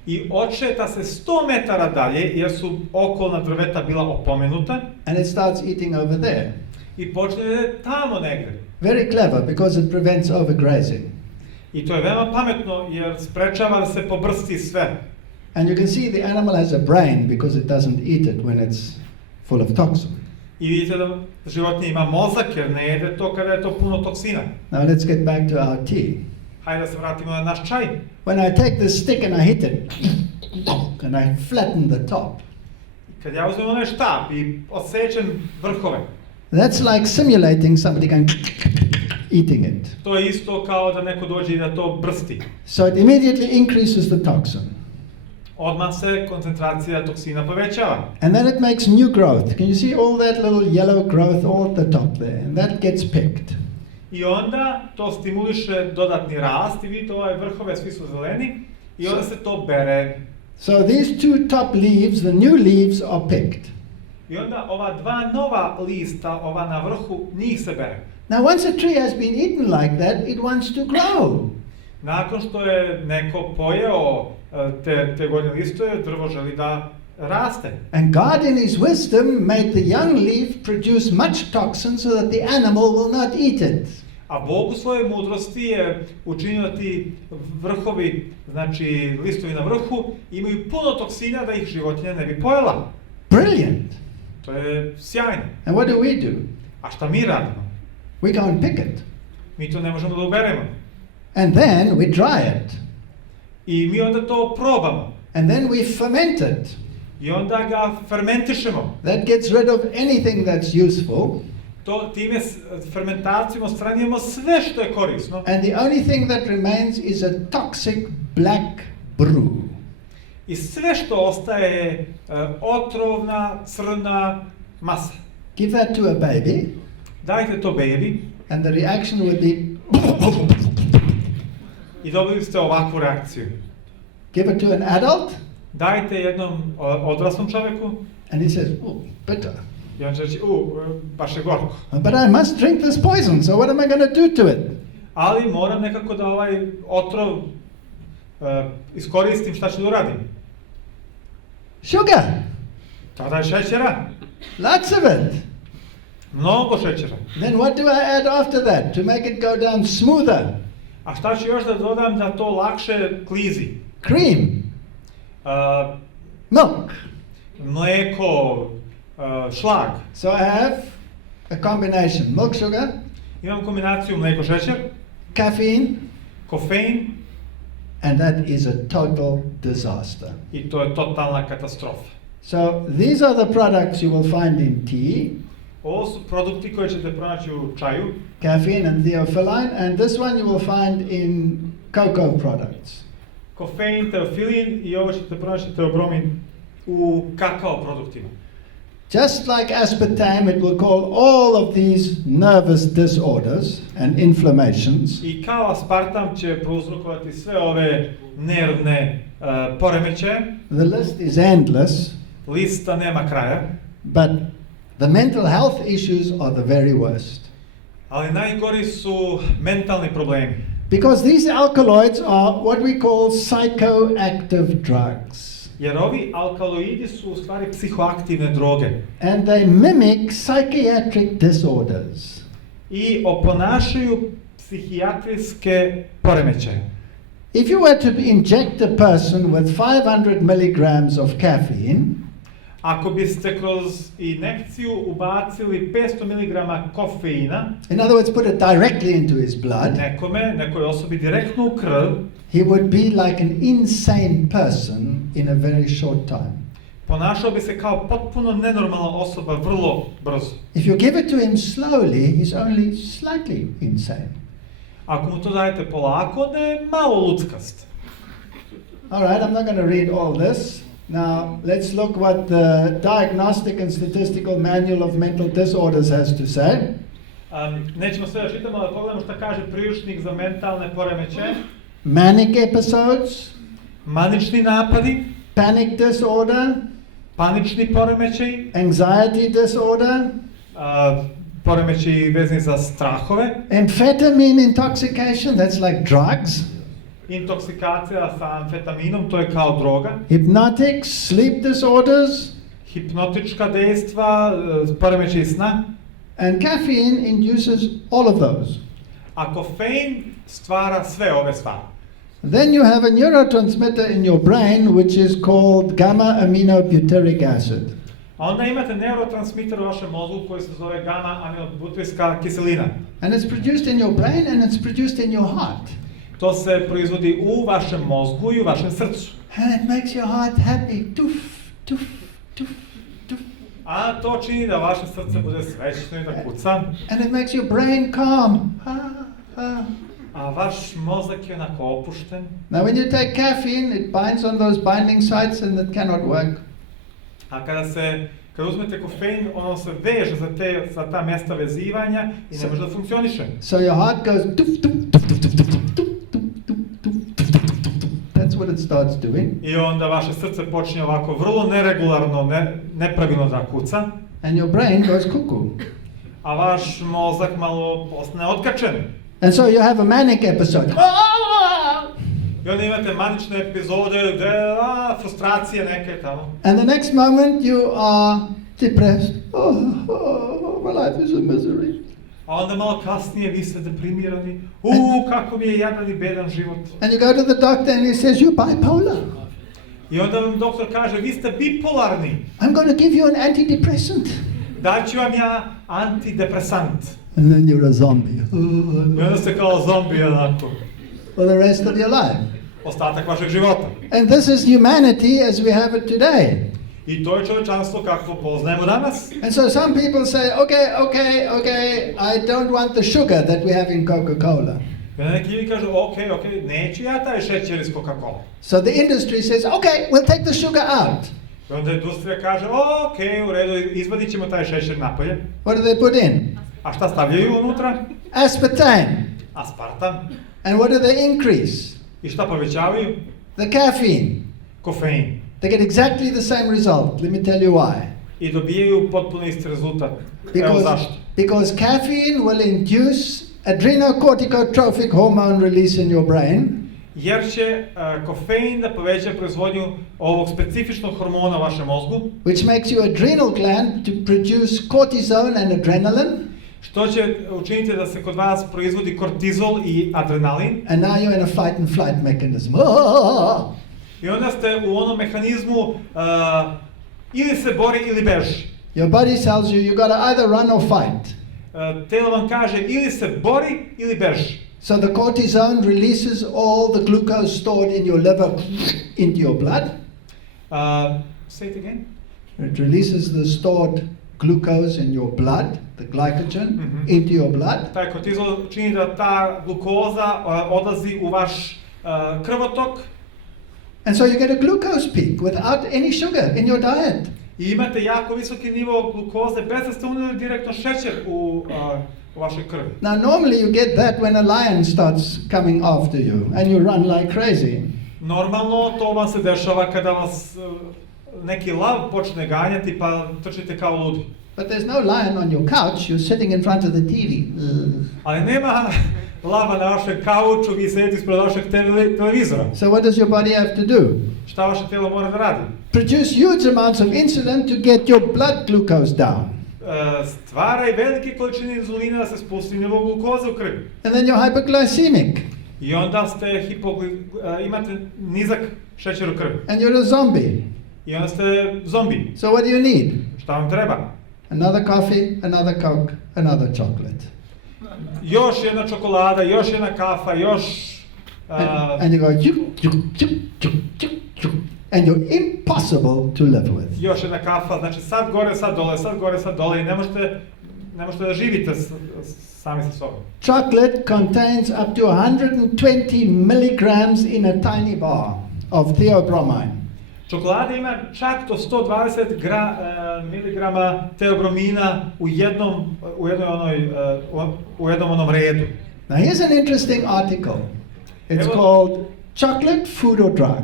I odšeta se 100 metara dalje jer su okolna drveta bila opomenuta. And it starts eating over there. I počne da jede tamo negdje. Very clever because it prevents overgrazing. I to je veoma pametno jer sprečava da se pobrsti sve. And you can see the animal has a brain because it doesn't eat it when it's full of toxin. I vidite da životinja ima mozak jer ne jede to kada je to puno toksina. Now let's get back to our tea. Hajde da se vratimo na naš čaj. When I take this stick and I hit it, and I flatten the top. Kad ja uzmem onaj štap i odsečem vrhove. That's like simulating somebody going eating it. To je isto kao da neko dođe i da to brsti. So it immediately increases the toxin. Odmah se koncentracija toksina povećava. And then it makes new growth. Can you see all that little yellow growth all at the top there? And that gets picked. I onda to stimuliše dodatni rast i vidite ove vrhove svi su zeleni i onda se to bere. So these two top leaves, the new leaves are picked. I onda ova dva nova lista, ova na vrhu, njih se bere. Now once a tree has been eaten like that, it wants to grow. Nakon što je neko pojeo te godine listove, drvo želi da raste. And God in his wisdom made the young leaf produce much toxin so that the animal will not eat it. A Bog u svojoj mudrosti je učinio da ti vrhovi, znači listovi na vrhu, imaju puno toksina da ih životinja ne bi pojela. Brilliant. To je sjajno. And what do? A šta mi radimo? We go and pick it. Mi to ne možemo da uberemo. And then we dry it. I mi onda to probamo. And then we ferment it. I onda ga fermentišemo. That gets rid of anything that's useful. Time fermentacijom odstranjujemo sve što je korisno. And the only thing that remains is a toxic black brew. I sve što ostaje je otrovna crna masa. Give that to a baby. Dajte to baby. And the reaction would be I dobili ste ovakvu reakciju. Give it to an adult. Dajte jednom odraslom čovjeku. And he says, bitter. I on će reći, baš je gorko. But I must drink this poison, so what am I going to do to it? Ali moram nekako da ovaj otrov iskoristim, šta ću da uradim? Sugar. Tada je šećera. Lots of it. Mnogo šećera. Then what do I add after that to make it go down smoother? A šta ću još da dodam da to lakše klizi? Cream. Milk. Mleko, šlag. So I have a combination: milk sugar, Imamo kombinaciju mlijeko, šećer, caffeine, kofein and that is a total disaster. i to je totalna katastrofa. So these are the products you will find in tea, Ovo su produkti koje ćete pronaći u čaju, caffeine and theophylline, and this one you will find in cocoa products. kofein, teofilin i ovo ćete pronaći teobromin u kakao produktima. Just like aspartame, it will cause all of these nervous disorders and inflammations. I kao aspartam će prouzrokovati sve ove nervne poremećaje. The list is endless, Lista nema kraja, but the mental health issues are the very worst. ali najgori su mentalni problemi. Because these alkaloids are what we call psychoactive drugs. Jer ovi alkaloidi su u stvari psihoaktivne droge And they mimic psychiatric disorders. i oponašaju psihijatrijske poremećaje. If you were to inject a person with 500 milligrams of caffeine, Ako biste kroz injekciju ubacili 500 mg kofeina in other words, put it directly into his blood, nekoj osobi direktno u krv, he would be like an insane person in a very short time. ponašao bi se kao potpuno nenormalna osoba vrlo brzo. If you give it to him slowly, he's only slightly insane. Ako mu to dajete polako, onda je malo luckast. All right, I'm not going to read all this. Now, let's look what the Diagnostic and Statistical Manual of Mental Disorders has to say. Nećemo sve da čitamo, ali pogledamo šta kaže priručnik za mentalne poremećaje. Manic episodes, Manični napadi, panic disorder, panični poremećaj, anxiety disorder, poremećaji vezani za strahove, amphetamine intoxication, that's like drugs, intoksikacija sa amfetaminom, to je kao droga, hypnotics, sleep disorders, hipnotička dejstva, poremećaji sna, and caffeine induces all of those. a kofein stvara sve ove stvari. Then you have a neurotransmitter in your brain which is called gamma aminobutyric acid. A onda imate neurotransmiter u vašem mozgu koji se zove gamma aminobutyriska kiselina. And it's produced in your brain and it's produced in your heart. To se proizvodi u vašem mozgu i u vašem srcu. And it makes your heart happy. Tuf, tuf, tuf, tuf. A to čini da vaše srce bude srećno i da kuca. And it makes your brain calm. A vaš mozak je onako opušten. Now when you take caffeine, it binds on those binding sites and it cannot work. A kada uzmete kofein, ono se veže za ta mjesta vezivanja i ne može da funkcioniše. So your heart goes tuf, tuf, tuf, tuf, tuf, tuf, tuf, tuf, tuf, tuf, tuf. That's what it starts doing. I onda vaše srce počinje ovako vrlo neregularno, nepravilno da kuca. And your brain goes cuckoo. A vaš mozak malo postane otkačen. And so you have a manic episode. I onda imate manične epizode gde frustracije neke tamo. And the next moment you are depressed. My life is a misery. A onda malo kasnije vi ste deprimirani. Kako mi je jadan i bedan život. And you go to the doctor and he says, you're bipolar. I onda vam doktor kaže, vi ste bipolarni. I'm going to give you an antidepressant. Daću vam ja antidepresant. And then you're a zombie. I onda ste kao zombi onako. For the rest of your life. Ostatak vašeg života. And this is humanity as we have it today. I to je čovječanstvo kako poznajemo danas. And so some people say, okay, I don't want the sugar that we have in Coca-Cola. I onda neki ljudi kažu, ok, neću ja taj šećer iz Coca-Cola. So the industry says, okay, we'll take the sugar out. I onda industrija kaže, ok, u redu, izvadit ćemo taj šećer napolje. What do they put in? A šta stavljaju unutra? Aspartame. Aspartam. And what do they increase? I šta povećavaju? The caffeine. Kofein. They get exactly the same result. Let me tell you why. I dobijaju potpuno isti rezultat. Evo zašto. Because caffeine will induce adrenocorticotropic hormone release in your brain. Jer će kofein da poveća proizvodnju ovog specifičnog hormona u vašem mozgu. Which makes your adrenal gland to produce cortisone and adrenaline. Što će učiniti da se kod vas proizvodi kortizol i adrenalin. And now you're in a fight and flight mechanism. I onda ste u onom mehanizmu ili se bori ili beži. Your body tells you got to either run or fight. Telo vam kaže ili se bori ili beži. So the cortisone releases all the glucose stored in your liver into your blood. Say it again. It releases the stored glucose in your blood, the glycogen, into your blood. Taj kortizol čini da ta glukoza odlazi u vaš krvotok. And so you get a glucose peak without any sugar in your diet. I imate jako visoki nivo glukoze bez da ste unijeli direktno šećer u vašoj krvi. Now normally you get that when a lion starts coming after you and you run like crazy. Normalno to vam se dešava kada vas neki lav počne ganjati pa trčite kao ludi. But there's no lion on your couch, you're sitting in front of the TV. Ali nema lava na vašem kauču, vi sedite ispred vašeg televizora. So what does your body have to do? Šta vaše tijelo mora da radi? Produce huge amounts of insulin to get your blood glucose down. Stvaraj velike količine inzulina da se spusti nivo glukoze u krvi. And then you're hypoglycemic. I onda ste imate nizak šećer u krvi. And you're a zombie. I onda ste zombi. So what do you need? Šta vam treba? Another coffee, another Coke, another chocolate. Još jedna čokolada, još jedna kafa, još... And you go, and you're impossible to live with. Još jedna kafa, znači sad gore, sad dole, sad gore, sad dole i ne možete da živite sami sa sobom. Chocolate contains up to 120 milligrams in a tiny bar of theobromine. Čokolada ima čak do 120 miligrama teobromina u jednom onom redu. Now here's an interesting article. It's called Chocolate, Food or Drug.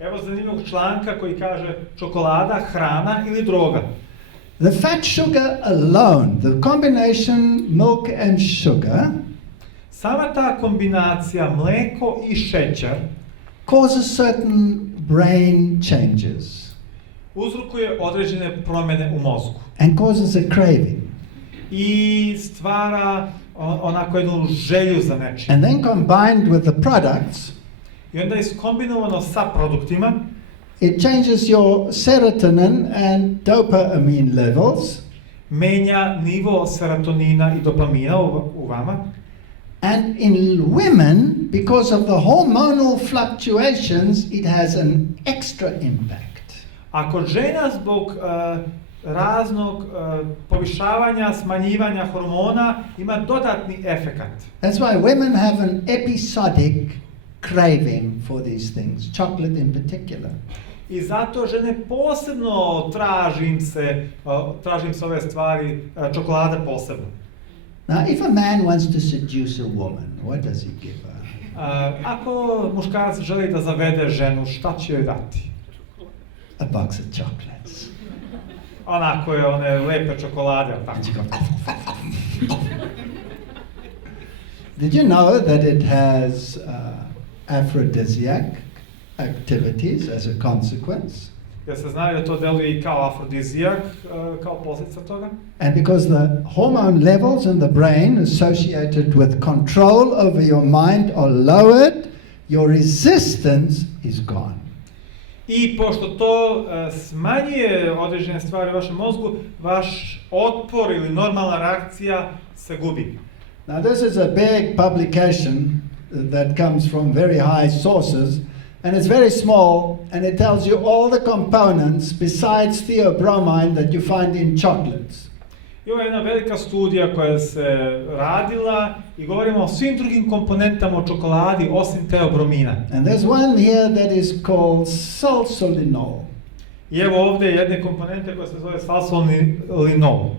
Evo zanimljivog članka koji kaže čokolada, hrana ili droga. The fat sugar alone, the combination milk and sugar, sama ta kombinacija mleko i šećer causes certain brain changes uzrokuje određene promjene u mozgu and causes a craving. I stvara onako jednu želju za nečim. And then combined with the products, I onda iskombinovano sa produktima, it changes your serotonin and dopamine levels. Menja nivo serotonina i dopamina u vama. And in women, because of the hormonal fluctuations, it has an extra impact. A kod žena zbog raznog povišavanja, smanjivanja hormona ima dodatni efekat. That's why women have an episodic craving for these things, chocolate in particular. I zato žene posebno tražim se ove stvari, čokolada posebno. Now, if a man wants to seduce a woman, what does he give her? Ako muškarac želi da zavede ženu, šta će joj dati? A box of chocolates. Onako je one lepe čokolade, tako. Did you know that it has aphrodisiac activities as a consequence? Jeste znali da to deluje i kao afrodizijak, kao posljedica toga? And because the hormone levels in the brain associated with control over your mind are lowered, your resistance is gone. I pošto to smanjuje određene stvari u vašem mozgu, vaš otpor ili normalna reakcija se gubi. Now this is a big publication that comes from very high sources, and it's very small, and it tells you all the components besides theobromine that you find in chocolates. I ovo je jedna velika studija koja se radila i govorimo o svim drugim komponentama u čokoladi osim teobromina. And there's one here that is called salsolinol. I evo ovdje jedne komponente koja se zove salsolinol.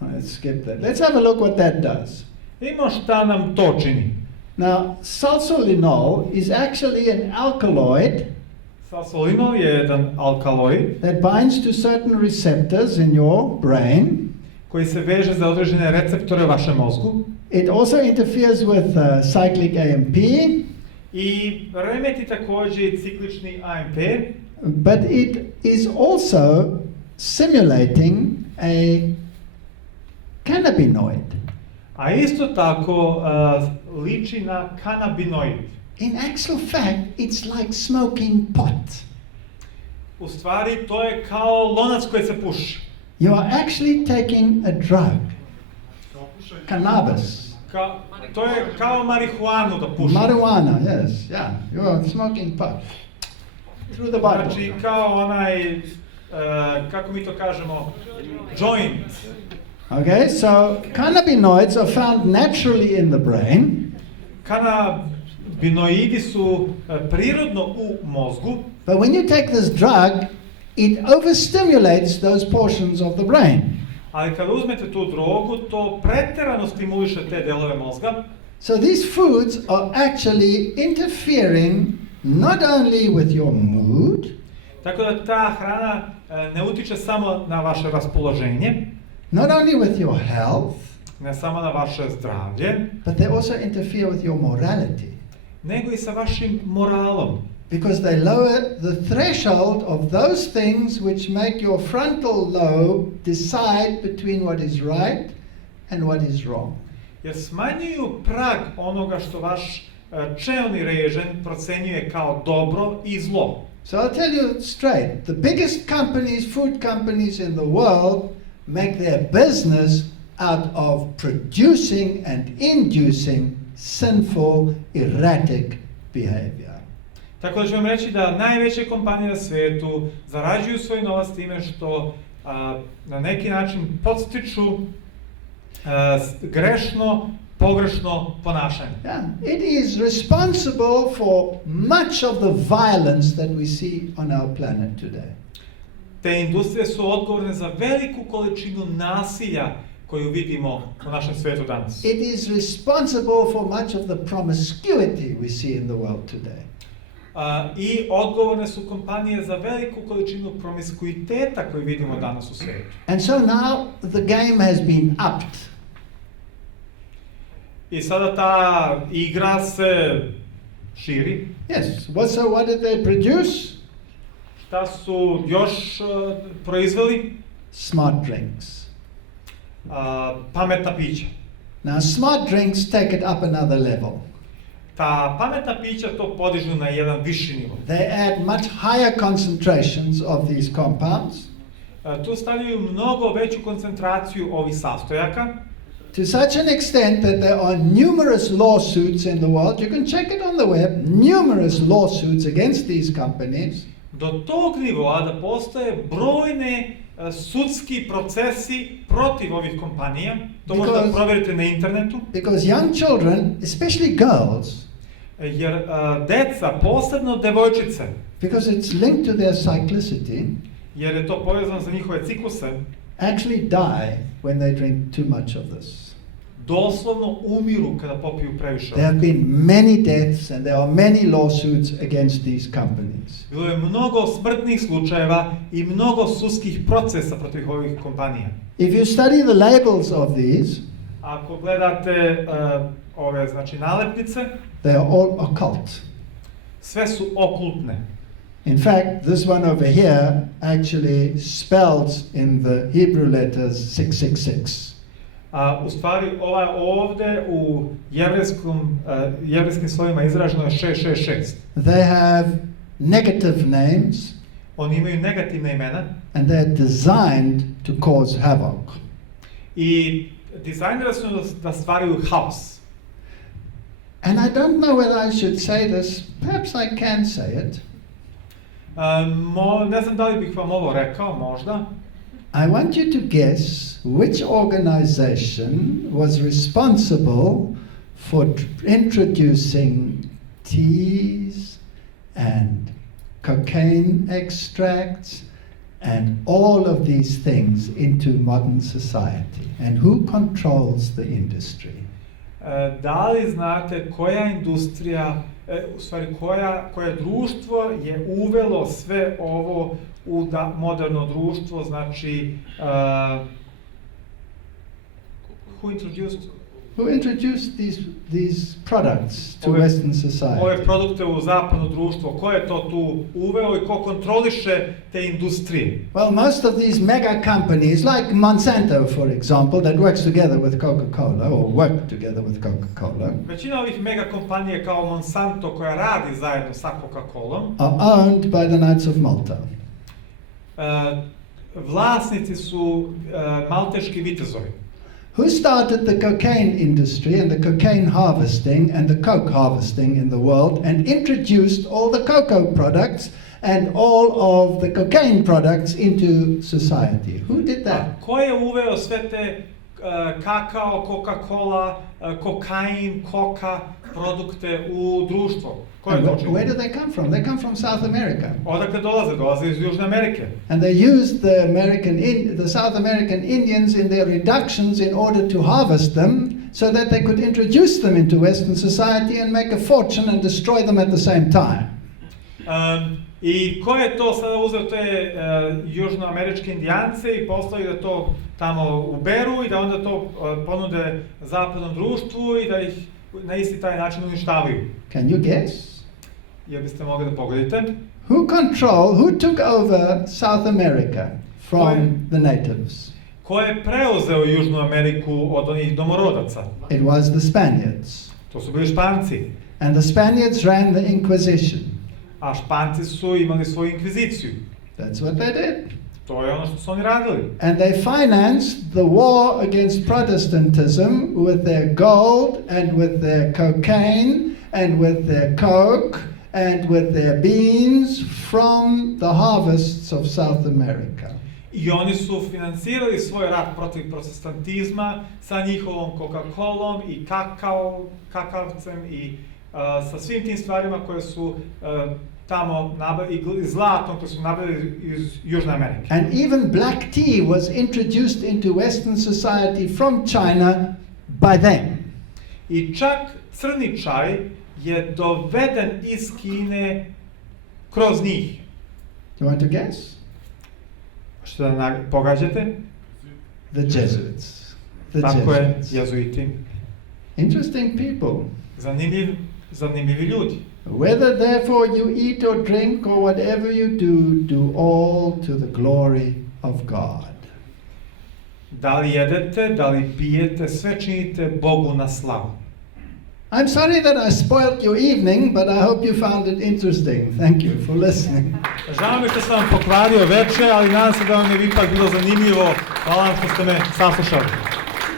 Let's skip that. Let's have a look what that does. Vidimo šta nam to čini. Now, salsolinol is actually an alkaloid Salsolinol je jedan alkaloid that binds to certain receptors in your brain. koji se veže za određene receptore u vašem mozgu. It also interferes with cyclic AMP. I remeti također ciklični AMP. But it is also simulating a cannabinoid. A isto tako liči na kanabinoid. In actual fact, it's like smoking pot. U stvari to je kao lonac koji se puši. you are actually taking a drug, cannabis. To je kao marihuanu da pušite. Marijuana, yes, yeah. You are smoking pot through the bottle. Znači kao onaj, kako mi to kažemo, joint. Okay, so cannabinoids are found naturally in the brain. Kanabinoidi su prirodno u mozgu. But when you take this drug, it overstimulates those portions of the brain. Ali kada uzmete tu drogu, to preterano stimuliše te delove mozga. So these foods are actually interfering not only with your mood, Tako da ta hrana ne utiče samo na vaše raspoloženje, not only with your health, ne samo na vaše zdravlje, but they also interfere with your morality. nego i sa vašim moralom. Because they lower the threshold of those things which make your frontal lobe decide between what is right and what is wrong. Jer smanjuju prag onoga što vaš čelni režen procenjuje kao dobro i zlo. So I'll tell you straight, the biggest companies, food companies in the world, make their business out of producing and inducing sinful, erratic behavior. Tako da ću vam reći da najveće kompanije na svijetu zarađuju svoj novac time što na neki način podstiču grešno, pogrešno ponašanje. Yeah, it is responsible for much of the violence that we see on our planet today. Te industrije su odgovorne za veliku količinu nasilja koju vidimo u našem svijetu danas. It is responsible for much of the promiscuity we see in the world today. I odgovorne su kompanije za veliku količinu promiskuiteta koju vidimo danas u svijetu. And so now the game has been upped. I sada ta igra se širi. Yes, so what did they produce? Šta su još proizveli? Smart drinks. Pametna pića. Now smart drinks take it up another level. Ta pametna pića to podižu na jedan viši nivo. They add much higher concentrations of these compounds. Tu stavljaju mnogo veću koncentraciju ovih sastojaka. To such an extent that there are numerous lawsuits in the world, you can check it on the web, numerous lawsuits against these companies. Do tog nivoa da postoje brojne sudski procesi protiv ovih kompanija. To možda provjerite na internetu. Because young children, especially girls, jer deca, posebno devojčice, because it's linked to their cyclicity, jer je to povezano za njihove cikluse, actually die when they drink too much of this. Doslovno umiru kada popiju previše. There have been many deaths and there are many lawsuits against these companies. Bilo je mnogo smrtnih slučajeva i mnogo sudskih procesa protiv ovih kompanija. If you study the labels of these, ako gledate ove znači nalepnice, they are all occult. Sve su okultne. In fact, this one over here actually spells in the Hebrew letters 666. U stvari, ova ovde u jevrejskim slovima izraženo je 666. They have negative names. Oni imaju negativna imena. And they're designed to cause havoc. I dizajnirani su da stvaraju haos. And I don't know whether I should say this. Perhaps I can say it. Ne znam da li bih vam ovo rekao, možda. I want you to guess which organization was responsible for introducing teas and cocaine extracts and all of these things into modern society, and who controls the industry? Da li znate koja industrija, u stvari koje društvo je uvelo sve ovo u moderno društvo, znači Who introduced these products to Western society? Ove produkte u zapadno društvo, ko je to tu uveo i ko kontroliše te industrije? Well, most of these mega companies, like Monsanto, for example, that works together with Coca-Cola, or work together with Coca-Cola, većina ovih mega kompanije kao Monsanto koja radi zajedno sa Coca-Colom, are owned by the Knights of Malta. vlasnici su malteški vitezovi. Who started the cocaine industry and the cocaine harvesting and the coke harvesting in the world and introduced all the cocoa products and all of the cocaine products into society? Who did that? Ko je uveo sve te kakao, Coca-Cola, kokain, koka produkte u društvo? Ko je to And učinio? where do they come from? They come from South America. Odakle dolaze? Dolaze iz Južne Amerike. And they used the South American Indians in their reductions in order to harvest them so that they could introduce them into Western society and make a fortune and destroy them at the same time. I ko je to sada uzeo te južnoameričke indijance i poslali da to tamo uberu i da onda to ponude zapadnom društvu i da ih na isti taj način uništavaju? Can you guess? Jel biste mogli da pogledate? Who took over South America from the natives? Ko je preuzeo Južnu Ameriku od onih domorodaca? It was the Spaniards. To su bili Španci. And the Spaniards ran the Inquisition. A Španci su imali svoju inkviziciju. That's what they did. To je ono što su oni radili. And they financed the war against Protestantism with their gold and with their cocaine and with their coke and with their beans from the harvests of South America. I oni su finansirali svoj rat protiv protestantizma sa njihovom Coca-Colom i kakavcem i sa svim tim stvarima koje su tamo i zlatom koje su nabavili iz Južne Amerike. And even black tea was introduced into Western society from China by them. I čak crni čaj je doveden iz Kine kroz njih. Do you want to guess? Što da pogađate? The Jesuits. The Tako je, Jesuits. jezuiti. Interesting people. Zanimljivi ljudi. Whether therefore you eat or drink or whatever you do all to the glory of God. Da li jedete, da li pijete, sve činite Bogu na slavu. I'm sorry that I spoiled your evening, but I hope you found it interesting. Thank you for listening. Žao mi što sam vam pokvario večer, ali nadam se da vam je ipak bilo zanimljivo. Hvala vam što ste me saslušali.